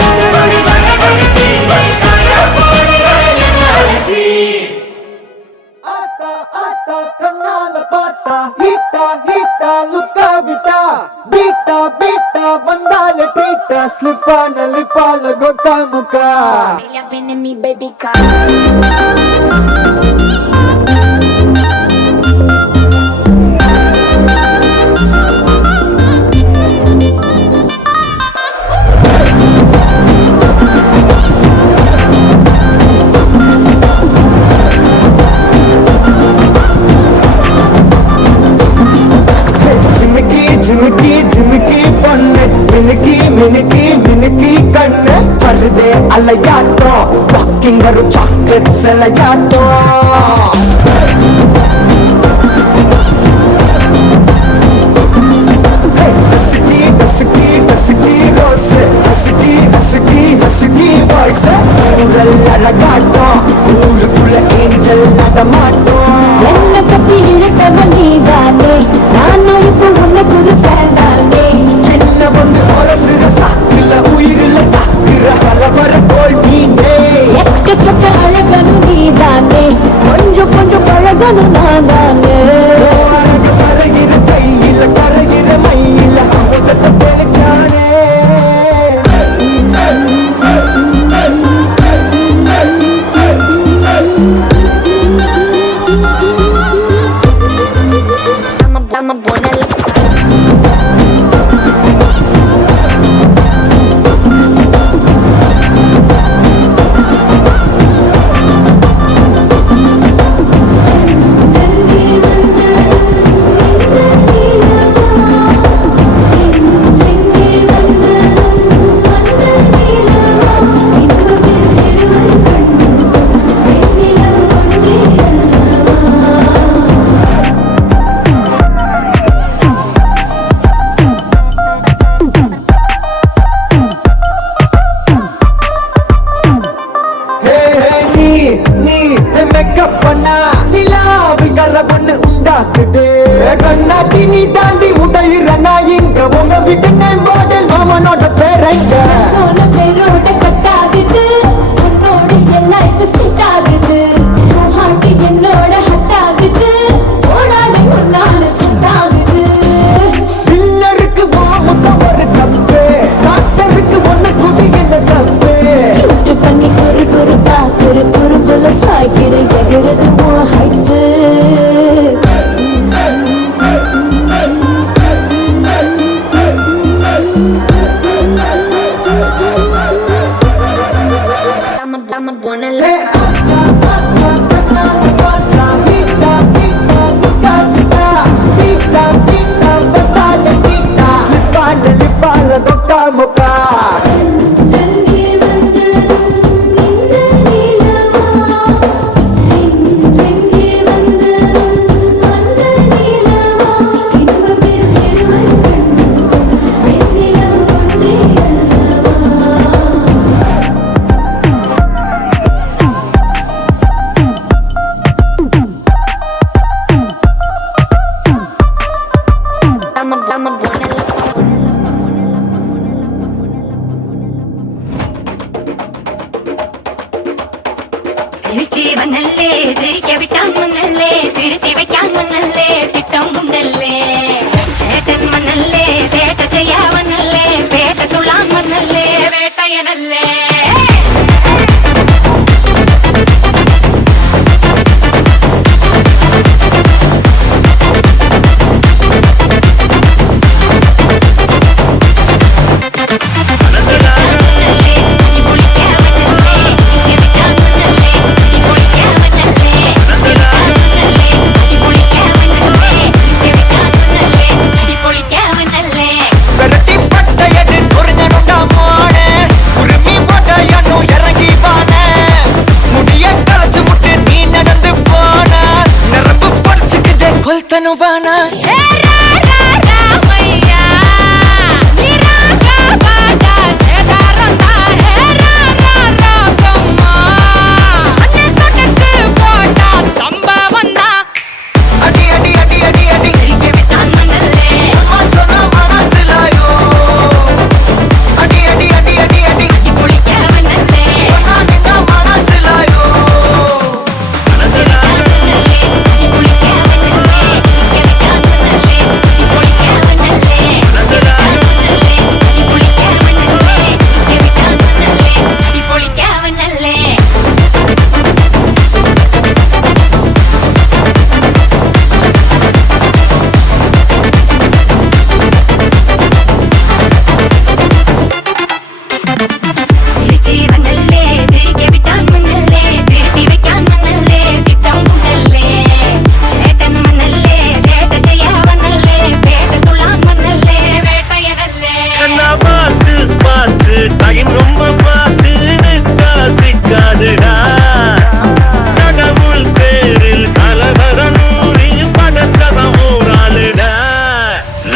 வடகரிசி நீ காய போடுற என் அலசி ஆத்தா ஆத்தா கண்ணால பார்த்தா ஹீட்டா ஹீட்டா லுக்கா விட்டா பீட்டா பீட்டா வந்தால ட்ரீட்டா ஸ்லிப்பான லிப்பால கொக்கா முக்கா me, baby, come. झिमकी झिमकी झिमकी மினுக்கி மினுக்கி கண்ணு வருதே அலையாட்டம் வாக்கிங் வரும் சாக்லேட் சிலையாட்டம் ஊருக்குள்ள ஏஞ்சல் நடமாட்டோம் என்ன கட்டி இழுத்தவன் நீதானே நானும் இப்போ உனக்கு ஒரு ஃபேன் தானே என்ன வந்து அரசுற சாக்குல உயிரில தாக்குற கலவர தோல்வியே எக்கச்சக்க அழகனும் நீதானே கொஞ்சம் கொஞ்சம் பழகனும் நான் தானே அழகு பழகிற கையில கரைகிற மயில அமுதத்தை தெளிச்சானே I'm a bonnet.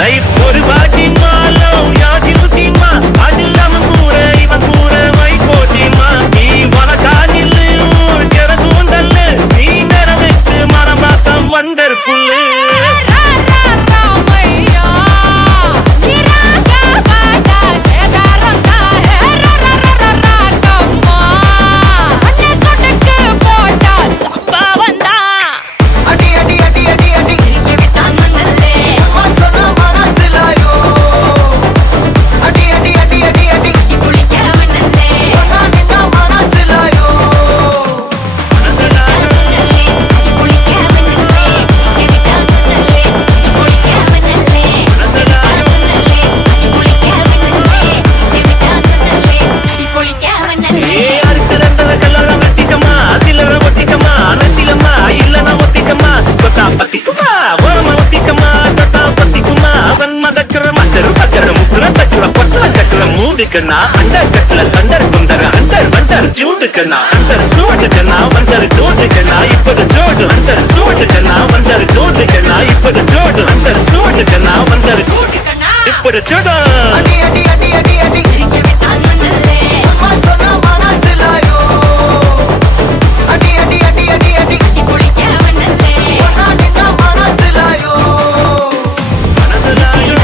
லைஃப் ஒரு பாட்டிமா லவ் யாதி முத்திமா அதில்லாம கூற இவன் கூற வை போட்டிமா நீ வளகானில் ஜெரதூந்தல்லு நீ நிறமிட்டு மரம் பார்த்தம் வண்டர்ஃபுல்லு அண்டர் கட்டல தண்டர் குண்டர் அண்டர் வண்டர் ஜூட்டுக்கண்ணா அண்டர் சூட்டுக்கண்ணா வண்டர் ஜூட்டுக்கண்ணா இப்பது ஜோடு அண்டர் சூட்டுக்கண்ணா வண்டர் ஜூட்டுக்கண்ணா இப்பது ஜோடு அண்டர் சூட்டுக்கண்ணா வண்டர் ஜூட்டுக்கண்ணா இப்பது ஜோடு அடி அடி அடி அடி அடி இங்க விட்டான் மண்ணல்லே அம்மா சொன்னா மனசிலாயோ அடி அடி அடி அடி அடி குளிக்க மண்ணல்லே ஒன்னா நின்னா மனசிலாயோ மனசிலாயோ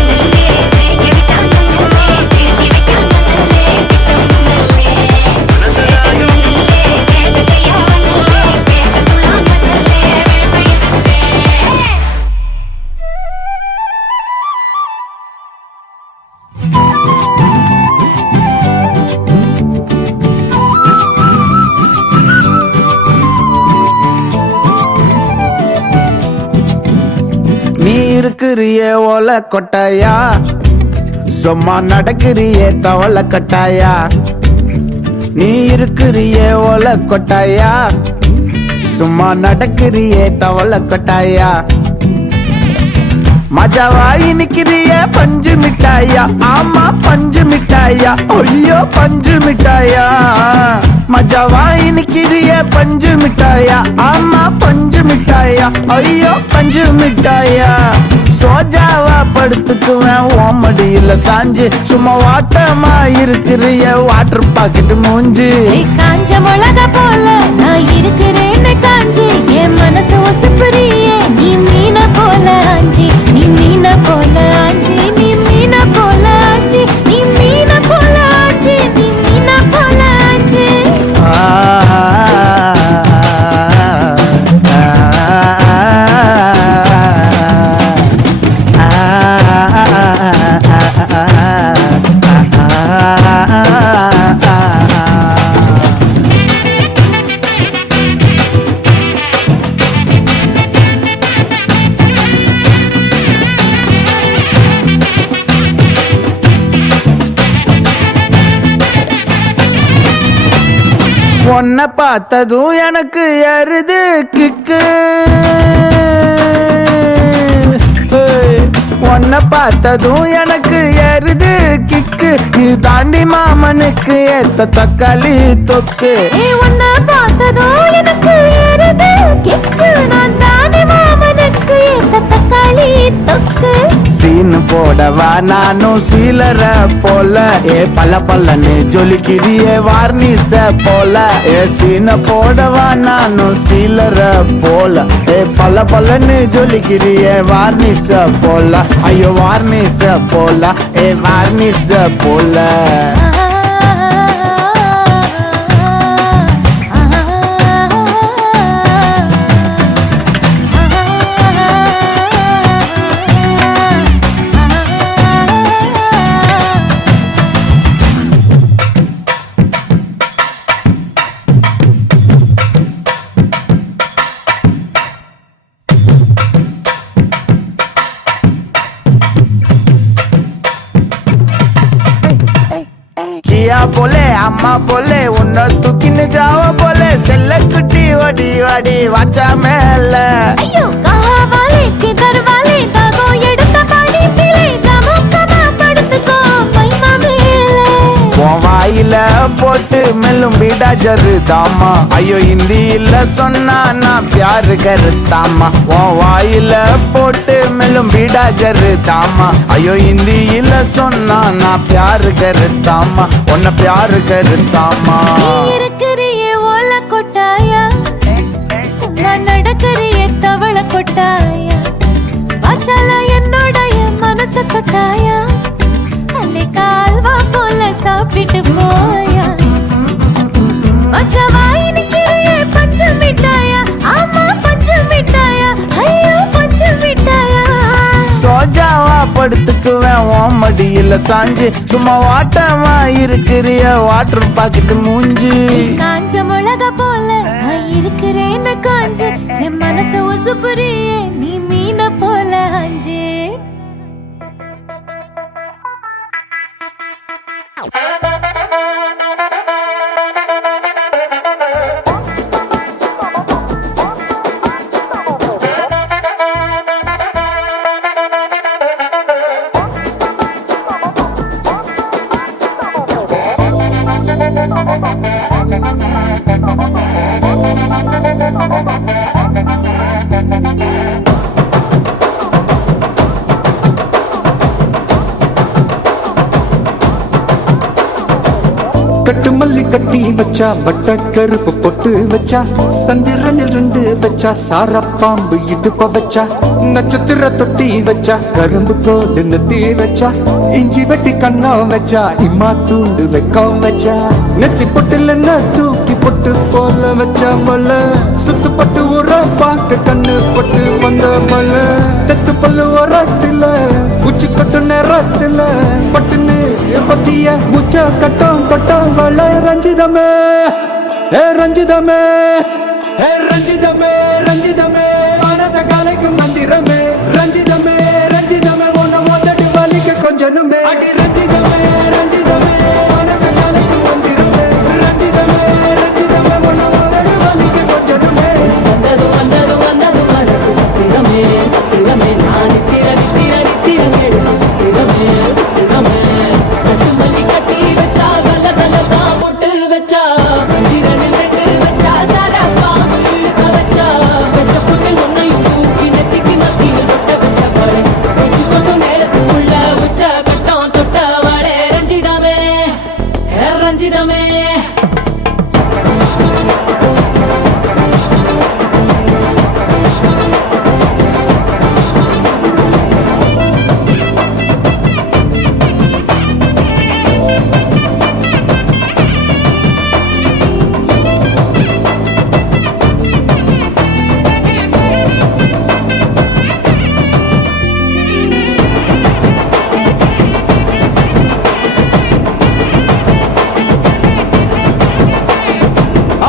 இருக்கிறிய ஓலை கொட்டாயா சும்மா நடக்கிறிய தவளை கட்டாயா நீ இருக்கிறிய ஓலை கொட்டாயா சும்மா நடக்கிறிய தவளை கட்டாயா மஜாவாய் நிக்கிறிய பஞ்சு மிட்டாயா ஆமா பஞ்சு மிட்டாயா ஐயோ பஞ்சு மிட்டாயா மஜாவாய் நிக்கிறிய பஞ்சு மிட்டாயா ஆமா பஞ்சு மிட்டாயா ஐயோ பஞ்சு மிட்டாயா சோஜாவா படுத்துக்குவேன் ஓமடியில சாஞ்சு சும்மா வாட்டமா இருக்கிறிய வாட்டர் பாக்கெட் மூஞ்சி காஞ்ச மிளகா போல நான் இருக்கிறேன்னு காஞ்சி என் மனசு ஒசுப்புறியே நீ மீன போல ஆஞ்சி நீ மீன போல ஆஞ்சி நீ மீன போல ஆஞ்சி நீ மீன போல ஆஞ்சி நீ மீன போல ஆஞ்சி உன்னை பார்த்ததும் எனக்கு எருது கிக்கு உன்னை பார்த்ததும் எனக்கு எருது கிக்கு நீ தாண்டி மாமனுக்கு ஏத்த தக்காளி தொக்கு உன்னை பார்த்ததும் எனக்கு எருது கிக்கு நான் தாண்டி மாமனுக்கு ஏத்த தக்காளி தொக்கு சீனு போடவா நானும் சீலர போல ஏ பல்ல பல்லன்னு ஜொலிக்கிறிய வார்னிச போல ஏ சீன போடவா நானும் சீலர போல ஏ பல்ல பல்லன்னு ஜொலிக்கிறிய வார்னிச போல ஐயோ வார்னிச போல ஏ வார்னிச போல போலே அம்மா போலே உன்னை தூக்கின்னு ஜாவ போலே செல்ல குட்டி வடி வடி வாச்சா மேல ஐயோ கஹாவாலே கிதர்வாலே தாகோ எடுத்த பாடி பிளே தமுக்கமா படுத்துக்கோ மைமா மேலே உன் வாயில போட்டு மெல்லும் பீடா ஜருதாமா ஐயோ ஹிந்தியில சொன்னா நான் பியாரு கருத்தாமா உன் வாயில போட்டு மெல்லும் பீடா ஜருதாமா ஐயோ ஹிந்தியில சொன்னா நான் பியாரு கருத்தாமா உன்னை பியாரு கருத்தாமா இருக்கிறியே ஓல கொட்டாயா சும்மா நடக்கிறியே தவள கொட்டாயா வாச்சால என்னோடைய மனச தொட்டாயா அல்லே கால்வா போல சாப்பிட்டு போயா மச்சவாய் நிக்கிறியே பஞ்ச மிட்டாயா ஆமா பஞ்ச மிட்டாயா ஐயோ பஞ்ச மிட்டாயா சோஜாவா படுத்துக்குவேன் ஓ மடியில சாஞ்சு சும்மா வாட்டமா இருக்கிறிய வாட்டர் பாக்கெட்டு மூஞ்சி காஞ்ச மிளகா போல நான் இருக்கிறேன்னு காஞ்சு என் மனச உசுப்புறியே நீ மீன போல அஞ்சு கட்டு மல்லி கட்டி வச்சா வட்ட கருப்பு பொட்டு வச்சா சந்திரனில் 2 வச்சா சார பாம்பு இடுப்ப வச்சா நட்சத்திர தொட்டி வச்சா கரும்பு கோடு நெத்தி வச்சா இஞ்சி வெட்டி கண்ணம் வச்சா இம்மா தூண்டு வெக்கம் வச்சா நெத்தி பொட்டுல தூக்கி பொட்டு போல வச்சா மல சுத்து பட்டு உர பாக்க கண்ணு பொட்டு வந்த மல தெத்து பல்லு ஒரட்டுல உச்சி கொட்டு நேரத்துல பட்டுன்னு பத்திய முச்ச கட்டம் கட்டம் வள ரஞ்சிதமே ஏ ரஞ்சிதமே ஏ ரஞ்சிதமே ரஞ்சிதமே மனச கலைக்கும் மந்திரமே ரஞ்சிதமே ரஞ்சிதமே உன்னை மொத்தடி வலிக்க கொஞ்சனுமே அடி ரஞ்சிதமே ரஞ்சிதமே மனச கலைக்கும் மந்திரமே ரஞ்சிதமே ரஞ்சிதமே உன்னை மொத்தடி வலிக்க கொஞ்சனுமே வந்தது வந்தது வந்தது மனசு சத்திரமே சத்திரமே நான் நித்திர நித்திர நித்திர கேடு சத்திரமே சத்திரமே கட்டு மல்லி கட்டி வச்சா கல கல தான் போட்டு வச்சா சந்திரனில் 2 வச்சா சாரா பாம்பு இழுக்க வச்சா வச்ச புட்டில் ஒன்னையும் தூக்கி நெத்திக்கு மத்தியில் தொட்ட வச்ச வாழை வச்சு கொண்டு நேரத்துக்குள்ள உச்ச கட்டம் தொட்ட வாழை ரஞ்சிதமே ரஞ்சிதமே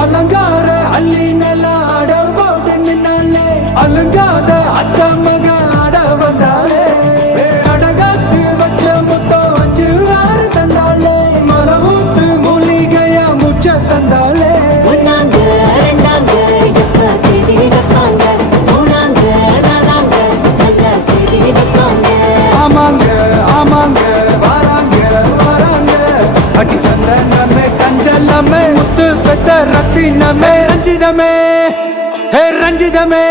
அலங்கார அள்ளி நல ஆட போட்டு நின்னாலே அலங்காத அத்த மக ஆட வந்தாலே அடகாத்து வச்ச முத்தம் 5 6 தந்தாலே மலவூத்து மூலிகையா முச்ச தந்தாலே ஒன்னாங்க ரெண்டாங்க எப்ப தேதி வைப்பாங்க மூணாங்க நாலாங்க நல்ல செய்தி வைப்பாங்க ஆமாங்க ஆமாங்க வராங்க வராங்க அடி சந்தனமே சஞ்சலமே முத்து பெத்த ரத்தினமே ரஞ்சிதமே ஹே ரஞ்சிதமே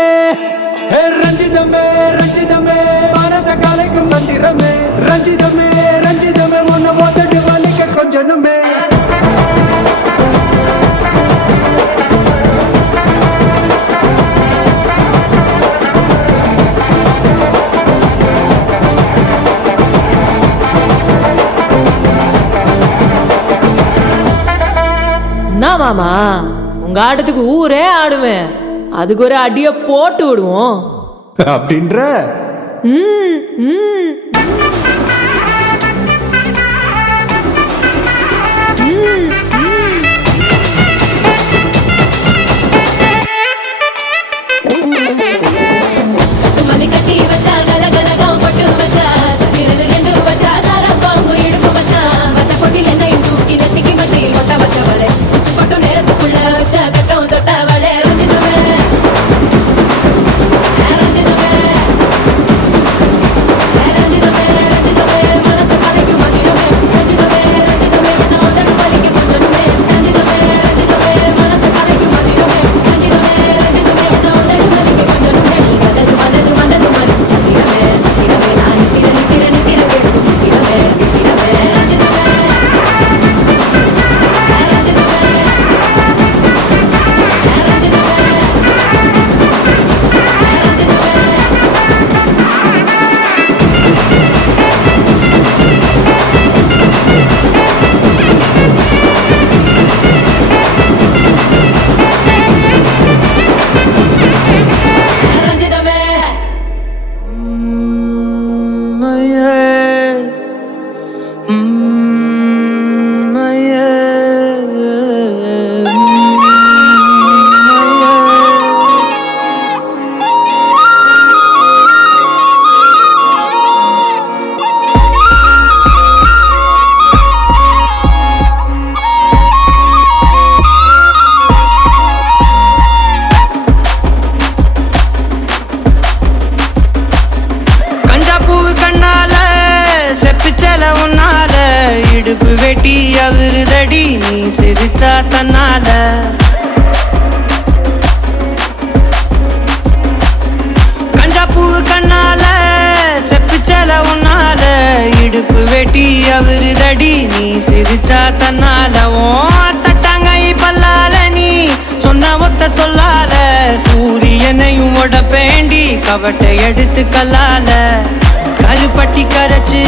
ஹே ரஞ்சிதமே ரஞ்சிதமே மனச கலைக்கும் மந்திரமே ரஞ்சிதமே ரஞ்சிதமே உன்னை மொத்தடி வலிக்க கொஞ்சனுமே என்ன மாமா உங்க ஆட்டத்துக்கு ஊரே ஆடுமே அதுக்கு ஒரு அடிய போட்டு விடுவோம் அப்படின்ற மல்லி கட்டி வச்சா கல கலகம் பட்டு வச்சா சந்திரனில் 2 வச்சா சாரா பாம்பு இடுப்பு வச்சா வச்ச பொட்டில் என்னையும் தூக்கி நெத்திக்கு மத்தியில் ஒட்ட வச்ச வலை உச்சி கொட்டு நேரத்துக்குள்ள வச்ச கட்டம் தொட்ட வலை ரஞ்சிதமே ரஞ்சிதமே ரஞ்சிதமே இடுப்பு வெட்டி அவருதடி நீ சிரிச்சா தன்னால கஞ்சாப்பூ கண்ணால செப்பிச்சல உன்னால இடுப்பு வெட்டி அவருதடி நீ சிரிச்சா தன்னால ஓ தட்டாங்கை பல்லால நீ சொன்ன ஒத்த சொல்லால சூரியனையும் உடப்பேண்டி கவட்டை எடுத்து கல்லால கருப்பட்டி கரைச்சு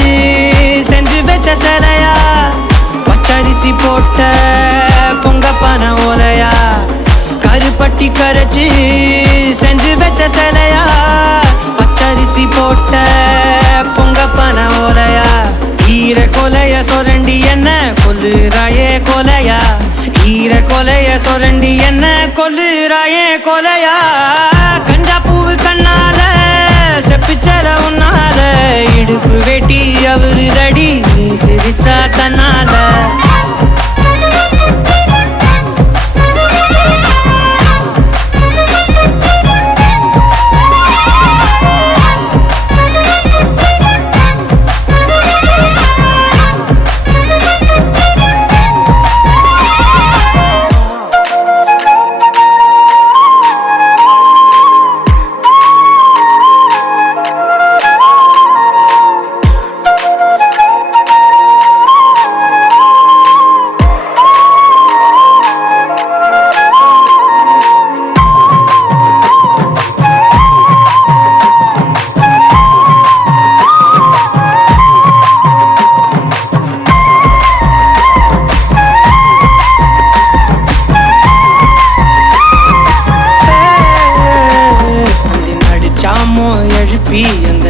செஞ்சு வச்ச சிலையா பச்சரிசி போட்ட பொங்க பன ஓலையா கருப்பட்டி கரைச்சு செஞ்சு வச்ச சிலையா பச்சரிசி போட்ட பொங்க பன ஓலையா ஈர கொலைய சொரண்டி என்ன கொல்லுறாயே கொலையா ஈர கொலைய சொரண்டி என்ன கொல்லுறாயே கொலையா கஞ்சா பூவு கண்ணால செப்பிச்சல உன்னால இடுப்பு வெட்டி அவருதடி நீ சிரிச்சா தன்னால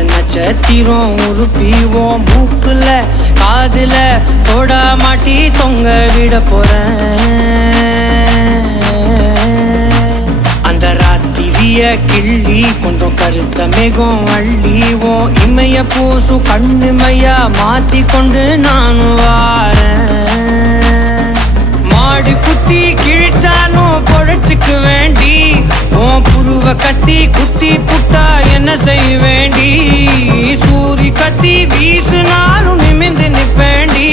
நட்சத்திரம் உருப்பிவோம் மூக்குல காதுல தொட மாட்டி தொங்க விட போறேன் அந்த ராத்திரிய கிள்ளி கொஞ்சம் கருத்த மேகம் அள்ளிவோம் இமைய பூசும் கண்ணுமையா மாத்தி கொண்டு நானும் வாரேன் மாடு குத்தி கிழிச்சாலும் பொழைச்சுக்கு வேண்டி உன் புருவ கத்தி குத்தி புட்டா என்ன செய்ய வேண்டி சூரி கத்தி வீசுனாலும் நிமிந்து நிப்பேண்டி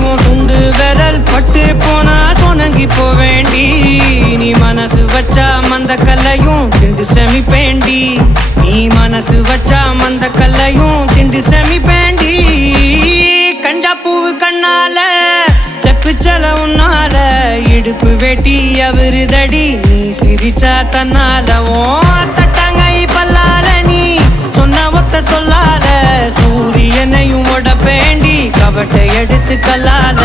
உன் சுண்டு விரல் பட்டு போனா சொனங்கி போவேண்டி நீ மனசு வச்சா மந்த கல்லையும் திண்டு செமிப்பேண்டி நீ மனசு வச்சா மந்த கல்லையும் திண்டு செமிப்பேண்டி கஞ்சா பூவு கண்ணால செப்பிச்சல உன்னால இடுப்பு வெட்டி அவருதடி நீ சிரிச்சா தன்னால ஓ தட்டாங்கை பல்லால நீ சொன்ன ஒத்த சொல்லால சூரியனையும் உடப்பேண்டி கவட்டை எடுத்து கல்லால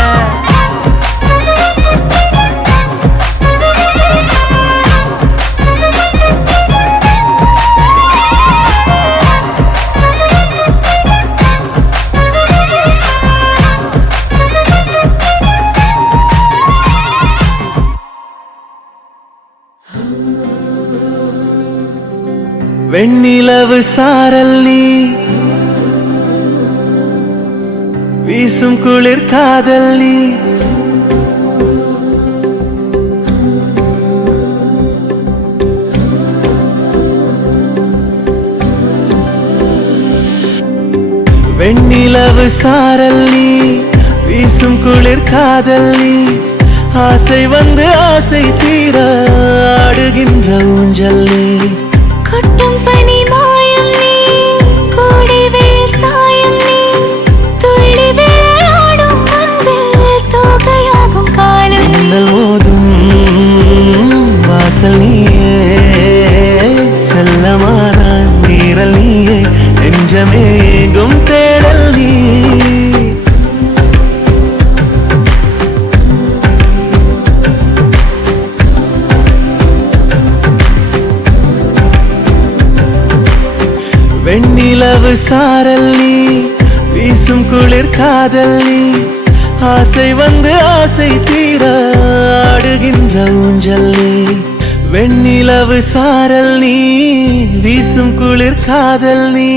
வெண்ணிலவு சாரல் நீ வீசும் குளிர் காதல் நீ வெண்ணிலவு சாரல் நீ வீசும் குளிர் காதல் நீ ஆசை வந்து ஆசை தீர ஆடுகின்ற ஊஞ்சல் நீ கொட்டும் பனி மாயம் நீ கோடை வேல் சாயம் நீ துள்ளி விளையாடும் அன்பில் தோகையாகும் காலம் மின்னல் மோதும் வாசல் நீயே செல்லமான நீரல் நீயே நெஞ்சமே எங்கும் தேடல் நீ வெண்ணிலவு சாரல் நீ வீசும் குளிர் காதல் நீ ஆசை வந்து ஆசை தீர ஆடுகின்ற ஊஞ்சல் நீ வெண்ணிலவு சாரல் நீ வீசும் குளிர் காதல் நீ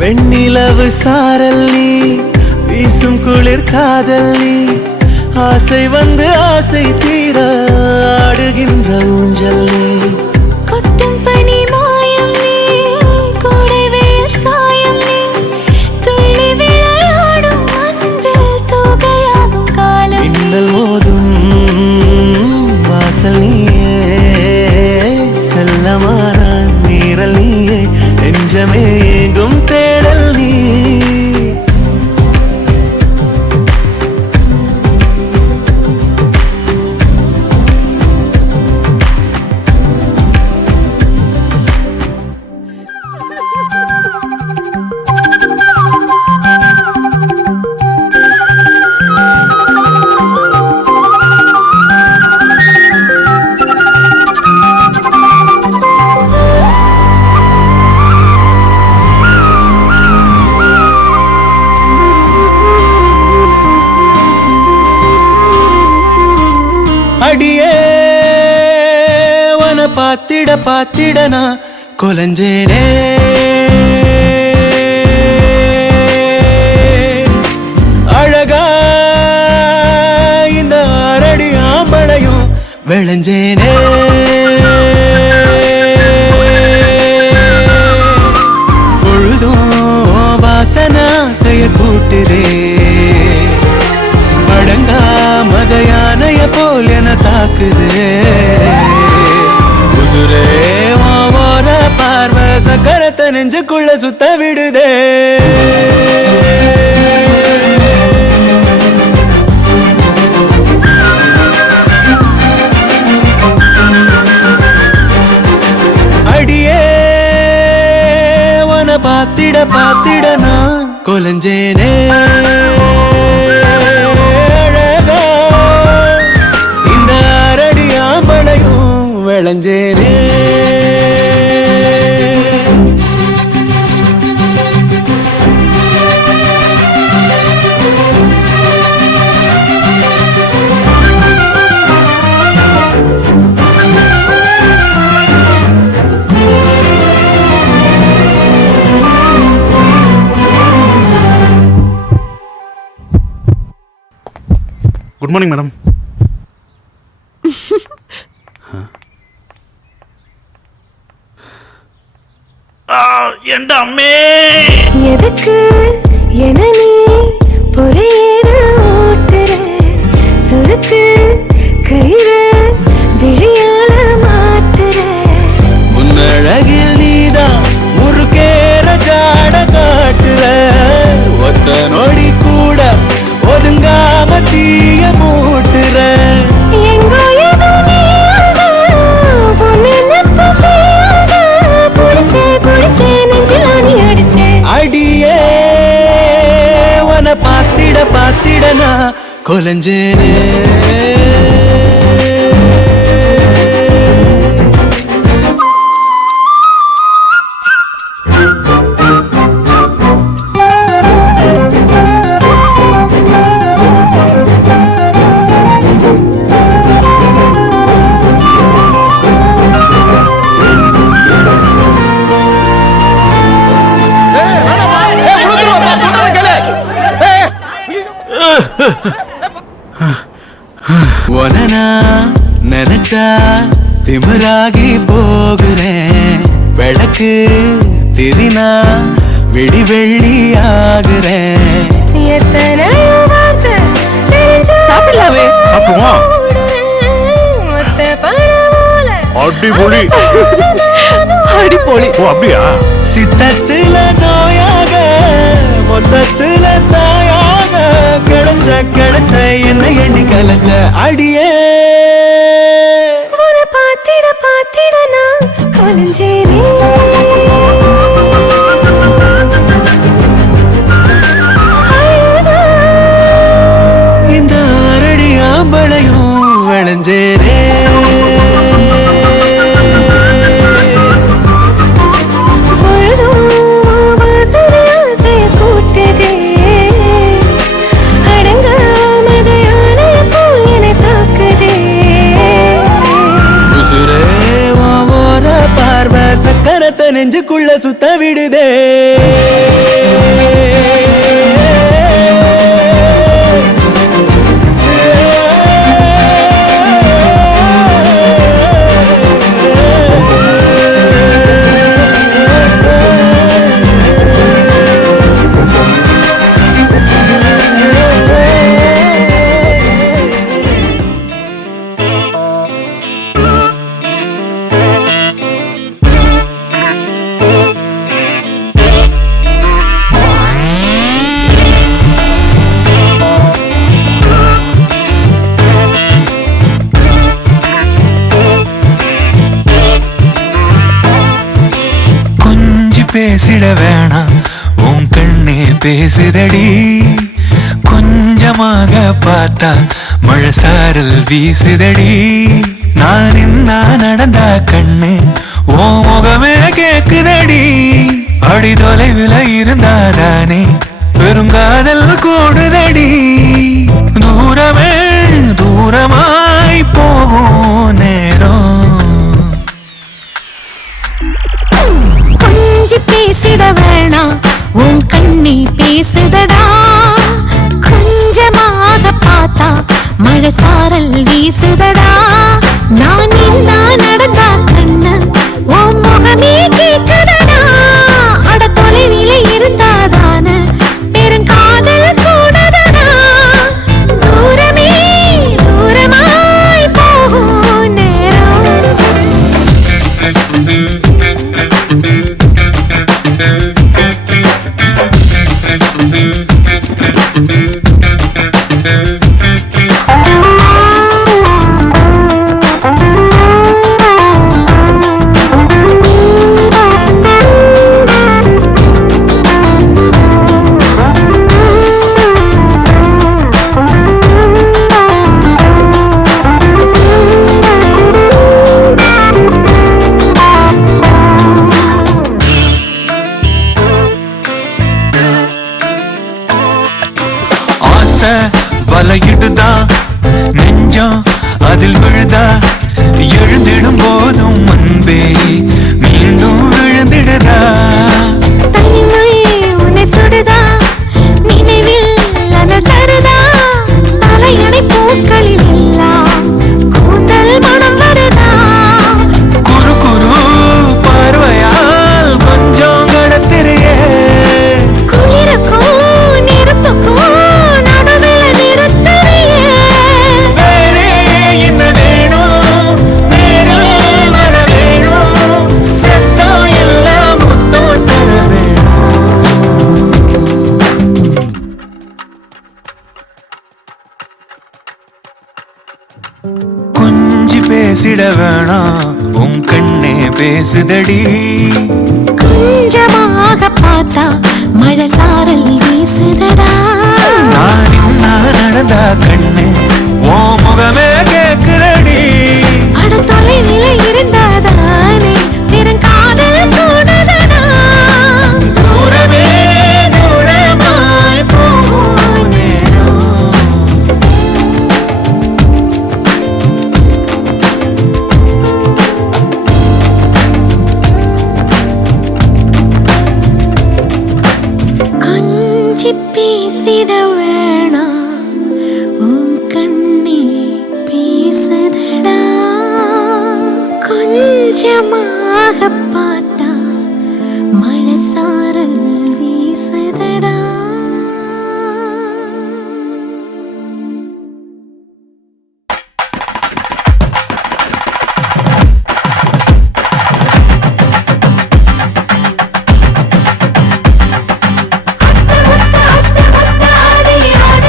வெண்ணிலவு சாரல் நீ வீசும் குளிர் காதல் நீ ஆசை வந்து ஆசை தீர ஆடுகின்ற ஊஞ்சல் நீ கொட்டும் பனி மாயம் நீ கோடைவேல் சாயம் நீ துள்ளி விளையாடும் அன்பில் தோகையாகும் காலம் மின்னல் மோதும் வாசல் நீயே செல்லமான நீரல் நீயே நெஞ்சமே எங்கும் தேடல் நீ அடியே வன பாத்திட பாத்திட நான் கொலஞ்சேனே அழகா இந்த அரடி ஆம்பளையும் விளைஞ்சேனே பொழுதும் வாசனா செய்ய கூட்டுதே அடங்கா மத யானைய போல் என தாக்குதே உசுரே ஓர பார்வை சக்கரத்தை நெஞ்சுக்குள்ள சுத்த விடுதே அடியே உன பாத்திட பாத்திட நான் கொலஞ்சேனே விளைஞ்சேனே குட் மார்னிங் மேடம். எதுக்கு என நீ பொறையேற ஓட்டுற சுருக்கு கயிறு விழியால மாட்டுற உன்னழகில் நீதான் முறுக்கேற ஜாட காட்டுற ஒத்த நொடி கூட ஒதுங்காம தீய மூட்டுற எங்கோ ஏதோ நீயாக ஒன்னு நெப்பமையாக புடிச்சே நெஞ்சில் ஆணி அடிச்சே அடியே உன பாத்திட பாத்திட நான் கொலஞ்சேனே ஒனனா நினைச்சா திமிராகி போகிறேன் விளக்கு திரினா வெடி வெள்ளி ஆகுறேன் எத்தனையோ வார்த்தை சாப்பிடலாமே. சாப்பிடுவோம். ஒத்த பழமோல அடிபொலி அடிபொலி. ஓ அப்படியா? சித்தத்துல நோயாக மொத்தத்துல தாயாக கிளச்ச கிளச்ச என்ன எண்ணி கலச்ச அடியே உன்னை பாத்திட பாத்திட நான் கலஞ்சேனே இந்த அரடி ஆம்பளையும் விளைஞ்சேனே சக்கரத்தை நெஞ்சுக்குள்ள சுத்த விடுதே பேசிட வேணாம் உன் கண்ணே பேசுதடி கொஞ்சமாக பார்த்தா மழை சாரல் வீசுதடி நான் என்ன நடந்தா கண்ணு ஓ முகமே கேக்குதடி அடி தொலைவில் இருந்தாதானே பெருங்காதல் கூடுதடி தூரமே தூரமாய் போகும் நேரம் பேசிட வேணாம் உன் கண்ணி பேசுதடா கொஞ்சமாக பார்த்தா மழை சாரல் வீசுதடா நான் என்ன நடந்தா கண்ணு உன் முகமே கேக்குதடா அட தொலைவில இருந்தாதான பெருங்காதல் கூடதடா தூரமே தூரமாய் போகும் நேரம் வலையிடுதா நெஞ்சம் அதில் விழுதா எழுந்திடும் போதும் அன்பே மீண்டும் விழுந்திடுதா தனிமை உன்னை சுடுதா நினைவில் அனல் தருதா தலையணை பூக்களில் எல்லாம் கூந்தல் மனம் வருதா குறு குறு பார்வையால் கொஞ்சம் கடத்திரையே குளிருக்கும் நெருப்புக்கும் கொஞ்சி பேசிட வேணாம் உன் கண்ணே பேசுதடி கொஞ்சமாக பார்த்தா மழை சாரல் வீசுதடா நான் என்ன நடந்தா கண்ணு ஓ முகமே கேக்குதடி அட தொலைவில இருந்தாதானே பெருங்காதல் கூடதடா தூரமே தூரமாய் போகும் நேரம் கொஞ்சி பேசிட வேணாம் உன் கண்ணி பேசுதடா கொஞ்சமாக பார்த்தா மழை சாரல் வீசுதடா அத்த முத்த அத்த முத்த ஆடி ஆடி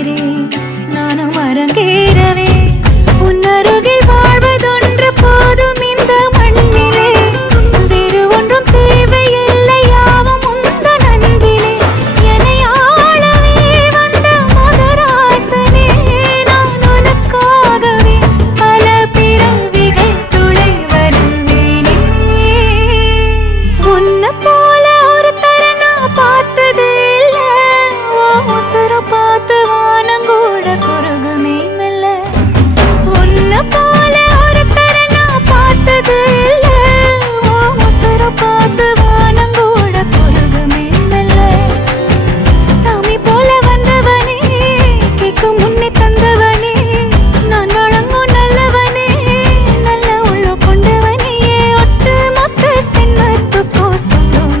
உயிரே நானும் அரங்கேறவே உன்னருகில் வாழ்வதொன்று போதும் இந்த மண்ணிலே வேறு ஒன்றும் தேவையில்லை யாவும் உந்தன் அன்பிலே என்னை ஆளவே வந்த மகராசனே நான் உனக்காகவே பல பிறவிகள் துளை வருவேனே உன்னை போல ஒரு தரனா பார்த்தது இல்ல உசுரம் பார்த்து வானங்கூட குறுகுமே மெல்ல உன்னை போல ஒரு தரனா பார்த்தது இல்ல உசுரம் பார்த்து வானங்கூட குறுகுமே மெல்ல சாமி போல வந்தவனே கேட்கும் முன்னே தந்தவனே நான் வழங்கும் நல்லவனே நல்ல உள்ள கொண்டவனே ஒட்டு மொத்த சின்னத்துக்கோ சொந்தம்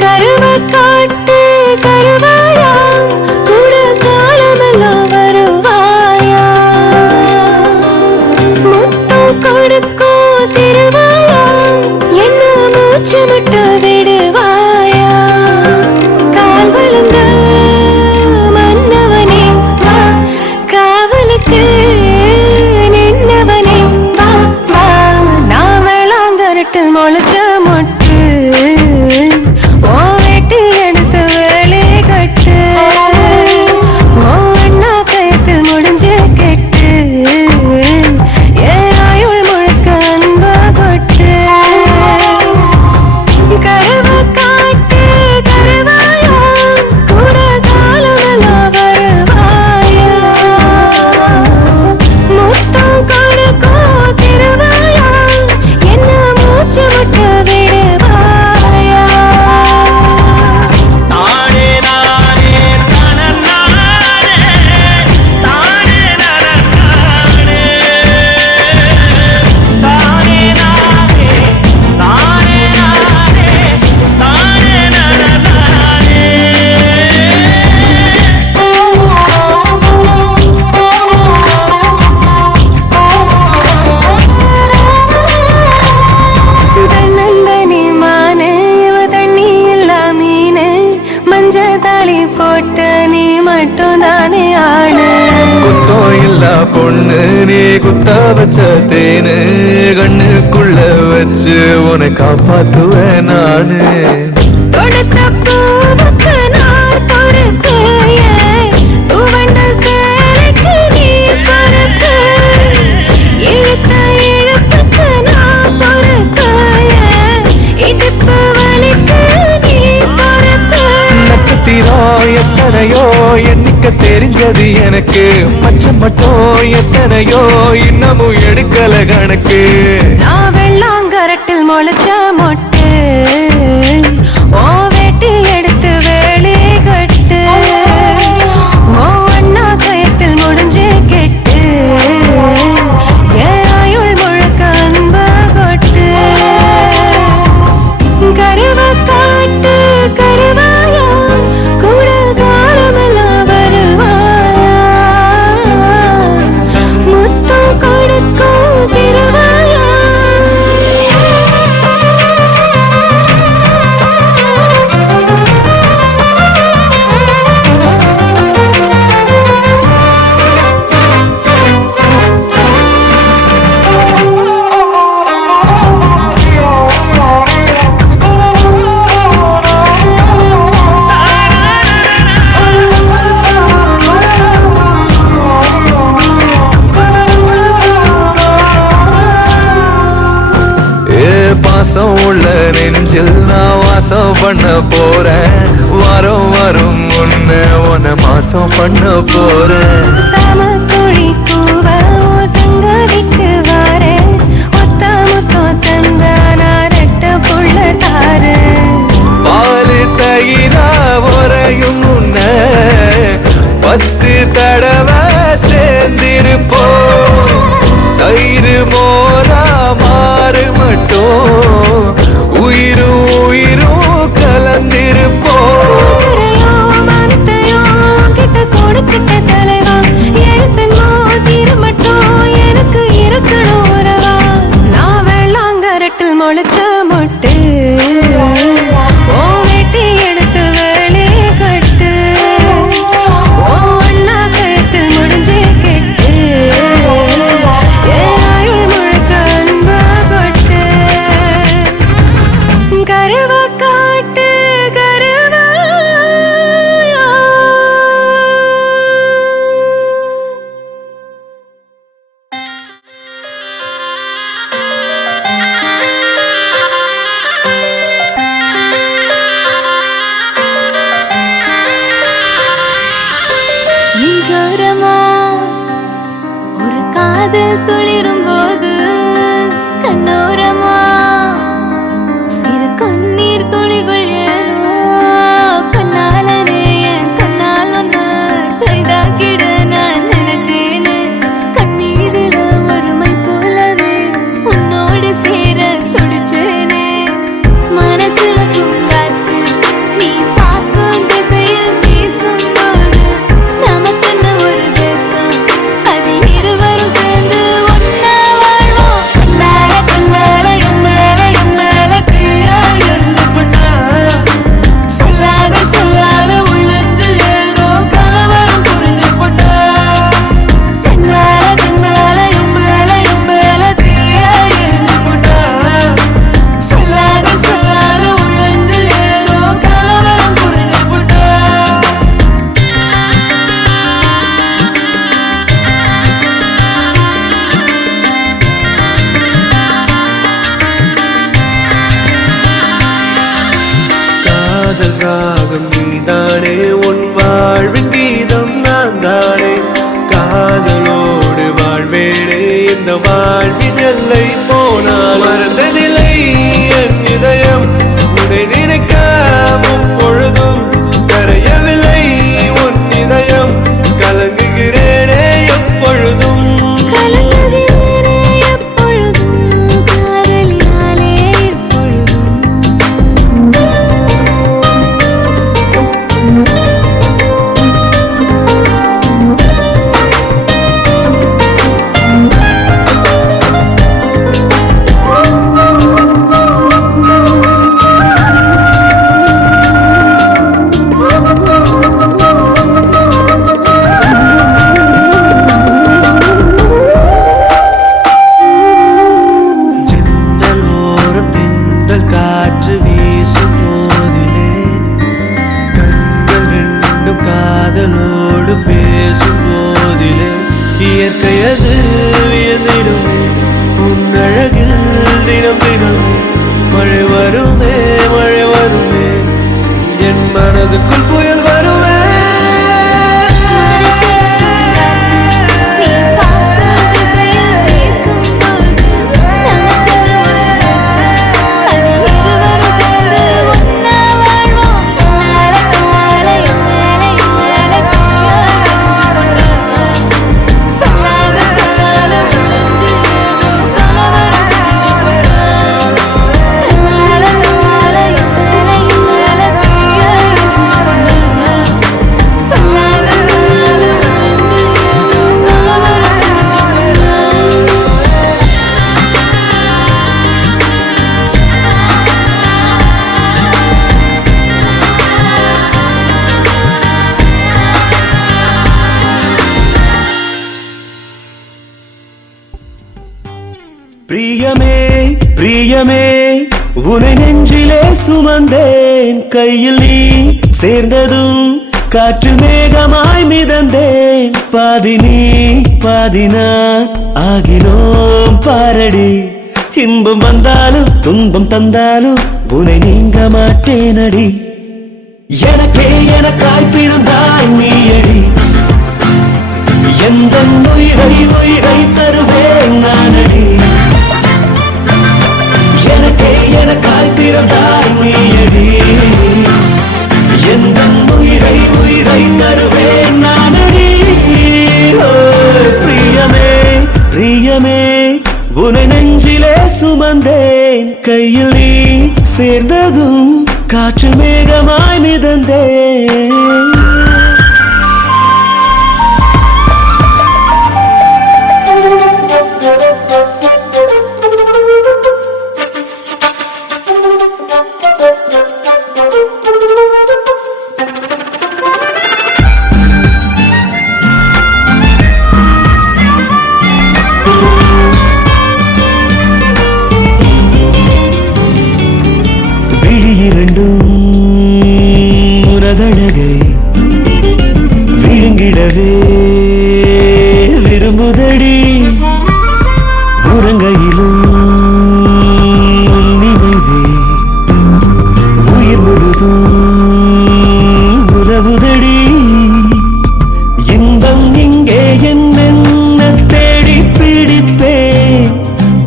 கருவ காட்டு கருவாயா கூட காலமெல்லாம் வருவாயா முத்தம் கொடுக்கும் திருவாயா என்ன மூச்சு முட்ட விடுவாயா கால் வளர்ந்த மன்னவனே வா காவலுக்கு நின்னவனே வா வா நாமளாங்கரட்டில் முளைச்ச மொட்டு ஓ வெட்டி எடுத்து வேலை கட்டு ஓ அண்ணா கயத்தில் முடிஞ்சு கெட்டு ஏன் ஆயுள் முழுக்க அன்பா கொட்டு கருவ காட்டு கருவாயா கூட காலமெல்லாம் வருவாயா முத்தம் கொடுக்கும் திருவாயா என்ன மூச்சு முட்ட விடுவாயா தானே நானே தனநானே தானே நனநானே தானே நானே தானே நானே தானே நனநானே தன்னந்தனி மானே இவ தண்ணி இல்லா மீனே மஞ்ச தாளி போட்ட நீ மட்டும் தானே ஆடு குத்தம் இல்ல பொண்ணு நீ குத்த வச்ச தேனு கண்ணுக்குள்ள வச்சு உன்னை காப்பாத்துவேன் நானு தொடுத்த பூவுக்கு நான் பொறுப்பு துவண்ட சேலைக்கு நீ பொறுப்பு இழுத்த இழுப்புக்கு நான் பொறுப்பு இடுப்பு வலிக்கு நீ பொறுப்பு நட்சத்திரம் எத்தனையோ எண்ணிக்க தெரிஞ்சது எனக்கு மச்சம் மட்டும் எத்தனையோ இன்னமும் எடுக்கல கணக்கு நான் வெள்ளாங்கரட்டில் முளைச்ச மொட்டு ஓ வெட்டி எடுத்து வேலை கட்டு ஓ அண்ணா கயத்தில் முடிஞ்சு கெட்டு ஏன் ஆயுள் முழுக்க அன்பா கொட்டு கருவ காட்டு கருவாயா கூட காலமெல்லாம் வருவாயா முத்தம் கொடுக்கும் திருவாயா வாசம் பண்ண போறேன். சாமக்கோழி கூவ சங்கதிக்கு வார ஒத்த முத்தம் தந்தானா ரெட்ட புள்ள தார பாலு தயிரா உரையும் முன்ன 10 தடவை சேர்ந்திருப்போம். தயிர் மோரா மாறு மட்டும் உயிரும் உயிரும் கலந்திருப்போம். கிட்ட கொடுக்கிட்ட தலைவா ஏசன்மோ திருமட்டும் எனக்கு இருக்கணும் உறவா. நான் வெள்ளாங்கரட்டில் முளைச்ச மொட்டு ஓ வெட்டி எடுத்து வேலை கட்டு ஓ அண்ணா கயத்தில் முடிஞ்சு கெட்டு ஏன் ஆயுள் முழுக்க அன்பா கொட்டு. கருவா காட்டு கருவா நெஞ்சோரமா ஒரு காதல் துளிரும் போது கண்ணோரமா சிறு கண்ணீர் துளிகள் ஏனோ கண்ணாலனே என் கண்ணால் ஒன்று கைதாக்கிட நான் நினைச்சேனே. கண்ணீரில ஒருமை போலவே உன்னோடு சேர துடிச்சேனே. மனசுல பூங்காற்று நீ பார்க்கும் திசையில் வீசும்போது நமக்குன்னு ஒரு தேசம் அதில் இருவரும் சேர்ந்து ஒன்னா வாழ்வோம். கண்ணால கண்ணால எம்மால தீயா எரிஞ்சு போட்டா சொல்லாத சொல்லாத உள்ளஞ்சில் ஏதோ கலவரம் புரிஞ்சு போட்டா. கண்ணால கண்ணால எம்மால தீயா எரிஞ்சு போட்டா சொல்லாத சொல்லாத உள்ளஞ்சில் ஏதோ கலவரம் புரிஞ்சு போட்டா. காதல் ராகம் நீதானே உன் வாழ்வின் கீதம் நான் தானே. காதலோடு வாழ்வேனே இந்த வாழ்வின் எல்லை போனால் மறந்ததில்லை என் இதயம் உன்னை நினைக்காமும் பொழுதும் கரையவில்லை உன் இதயம் கலங்குகிறேனே எப்பொழுதும். கலங்குகிறேனே எப்பொழுதும் காதலினாலே எப்பொழுதும். ஜன்னலோரம் தென்றல் காற்று வீசும் போதிலே கண்கள் ரெண்டும் காதலோடு பேசும் போதிலே இயற்கையது வியந்திடுமே உன் அழகில் தினம் தினமே. மழை வருமே என் மனதுக்குள் புயல் வருமே. நீ பார்க்கும் திசையில் வீசும்போது நமக்குன்னு ஒரு தேசம் அதில் இருவரும் சேர்ந்து ஒன்னா வாழ்வோம். கண்ணால கண்ணால எம்மால தீயா எரிஞ்சு போட்டா சொல்லாத சொல்லாத உள்ளஞ்சில் ஏதோ கலவரம் புரிஞ்சு போட்டா. கண்ணால கண்ணால எம்மால தீயா எரிஞ்சு போட்டா சொல்லாத சொல்லாத உள்ளஞ்சில் ஏதோ கலவரம் புரிஞ்சு போட்டா. பிரியமே பிரியமே உனை நெஞ்சிலே சுமந்தேன். கையில் நீ சேர்ந்ததும் காற்று மேகமாய் மிதந்தேன். பாதி நீ பாதி நான் ஆகினோம் பாரடி. இன்பம் வந்தாலும் துன்பம் தந்தாலும் உனை நீங்க மாட்டேனடி. எனக்கே எனக்காய் பிறந்தாய் நீயடி. சுமந்தேன் கையில் நீ சேர்ந்ததும் காற்று மேகமாய் மிதந்தேன் விழுங்கிடவே விரும்புதடி உறங்கையிலும் நினைவே உயிர் முழுதும் உறவுதடி இன்பம் இங்கே என்ன தேடி பிடிப்பேன்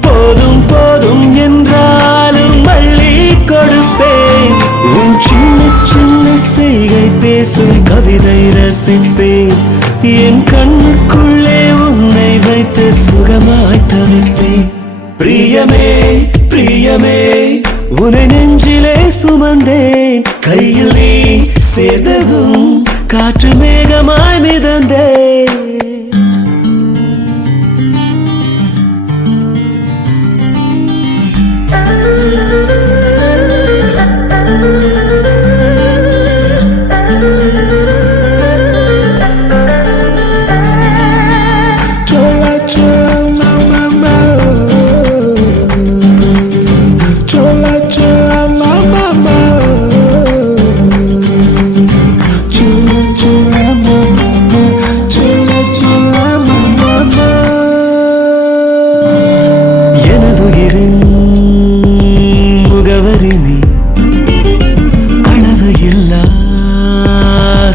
போதும் போதும் என்றாலும் மள்ளி கொடுப்பேன் உன் சின்ன சின்ன செய்கை பேசும் கவிதை ரசிப்பேன் என் கண்ணுக்குள்ளே உன்னை வைத்து சுகமாய் தவிப்பேன் பிரியமே பிரியமே உன்னை நெஞ்சிலே சுமந்தேன் கையில் நீ சேர்ந்ததும் காற்று மேகமாய் மிதந்தேன்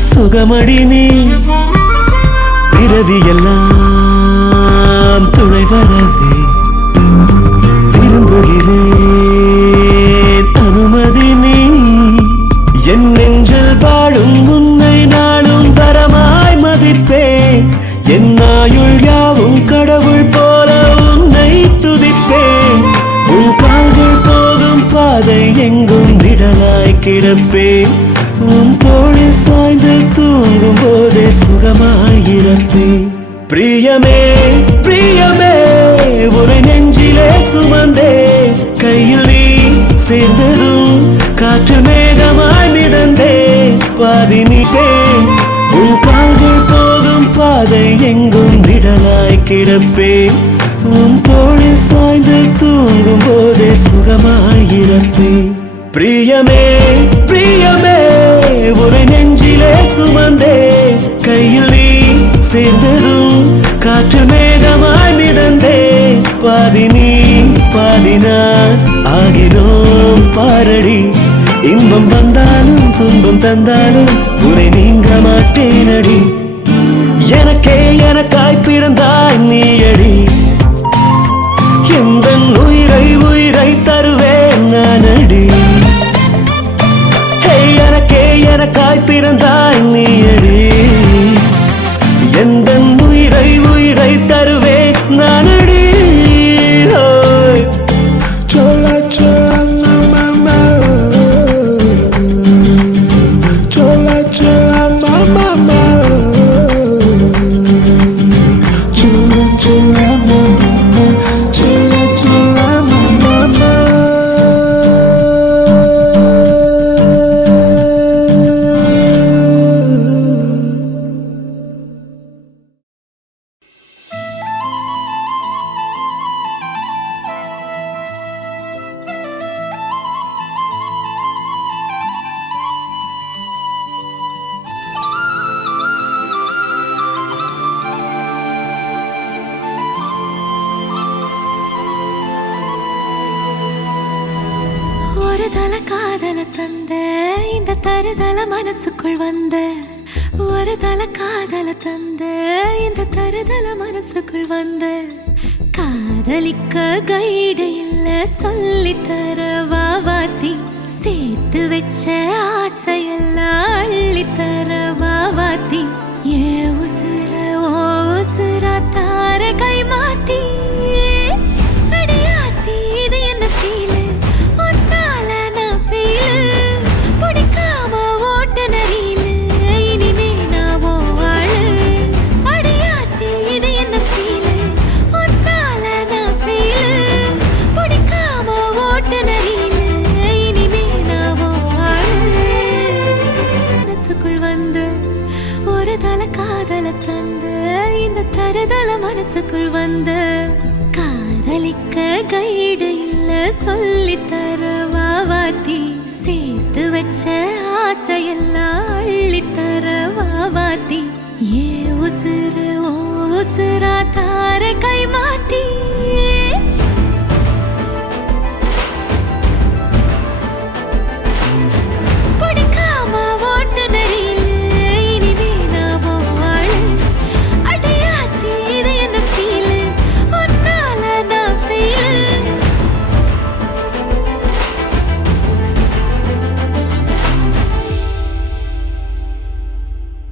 சுகமடி நீ பிறவி எல்லாம் துணை வரவே விரும்புகிறேன் அனுமதி நீ என் நெஞ்சில் வாழும் உன்னை நாளும் தரமாய் மதிப்பேன் என் ஆயுள் யாவும் கடவுள் போல உன்னை துதிப்பேன் உன் கால்கள் போகும் பாதை எங்கும் நிழலாய் கிடப்பேன் உன் தோளில் சாய்ந்து தூங்கும் போதே சுகமாயிருப்பேன் பிரியமே பிரியமே ஒரு நெஞ்சிலே சுமந்தே கையில் நீ சேர்ந்ததும் காற்று மேகமாய் மிதந்தே பாதி நீட்டேன் உன் கால்கள் போகும் பாதை எங்கும் நிழலாய் கிடப்பேன் உன் தோளில் சாய்ந்து தூங்கும் போதே சுகமாயிருப்பேன் பிரியமே பிரியமே ஒரு நெஞ்சிலே சுமந்தே கையில் நீ சேர்ந்ததும் காற்று மேகமாய் மிதந்தே பாதி நீ பாதி நான் ஆகினோம் பாரடி இன்பம் வந்தாலும் துன்பம் தந்தாலும் உரை நீங்க மாட்டேனடி எனக்கே எனக்காய் பிறந்தாய் நீயடி எந்த உயிரை உயிரை தருவேன் நானடி எனக்கே எனக்காய் பிறந்தாய் நீயடி எந்த உயிரை உயிரை தருவேன் நானடி காதல தந்த இந்த தருதல மனசுக்குள் வந்த ஒரு தல காதல தந்த இந்த தருதல மனசுக்குள் வந்த காதலிக்க கைடு இல்ல சொல்லி தர வாவாத்தி சேர்த்து வச்ச ஆசையெல்லாம் அள்ளி தர வாவாத்தி ஏ உசுர ஓ உசுரா தார கை மாத்தி அடியாத்தி இது என்ன ஒரு தல காதல தந்த இந்த தருதல மனசுக்குள் வந்த காதலிக்க கைடு இல்ல சொல்லி தர வாவாத்தி சேர்த்து வச்ச ஆசையெல்லாம் அள்ளி தர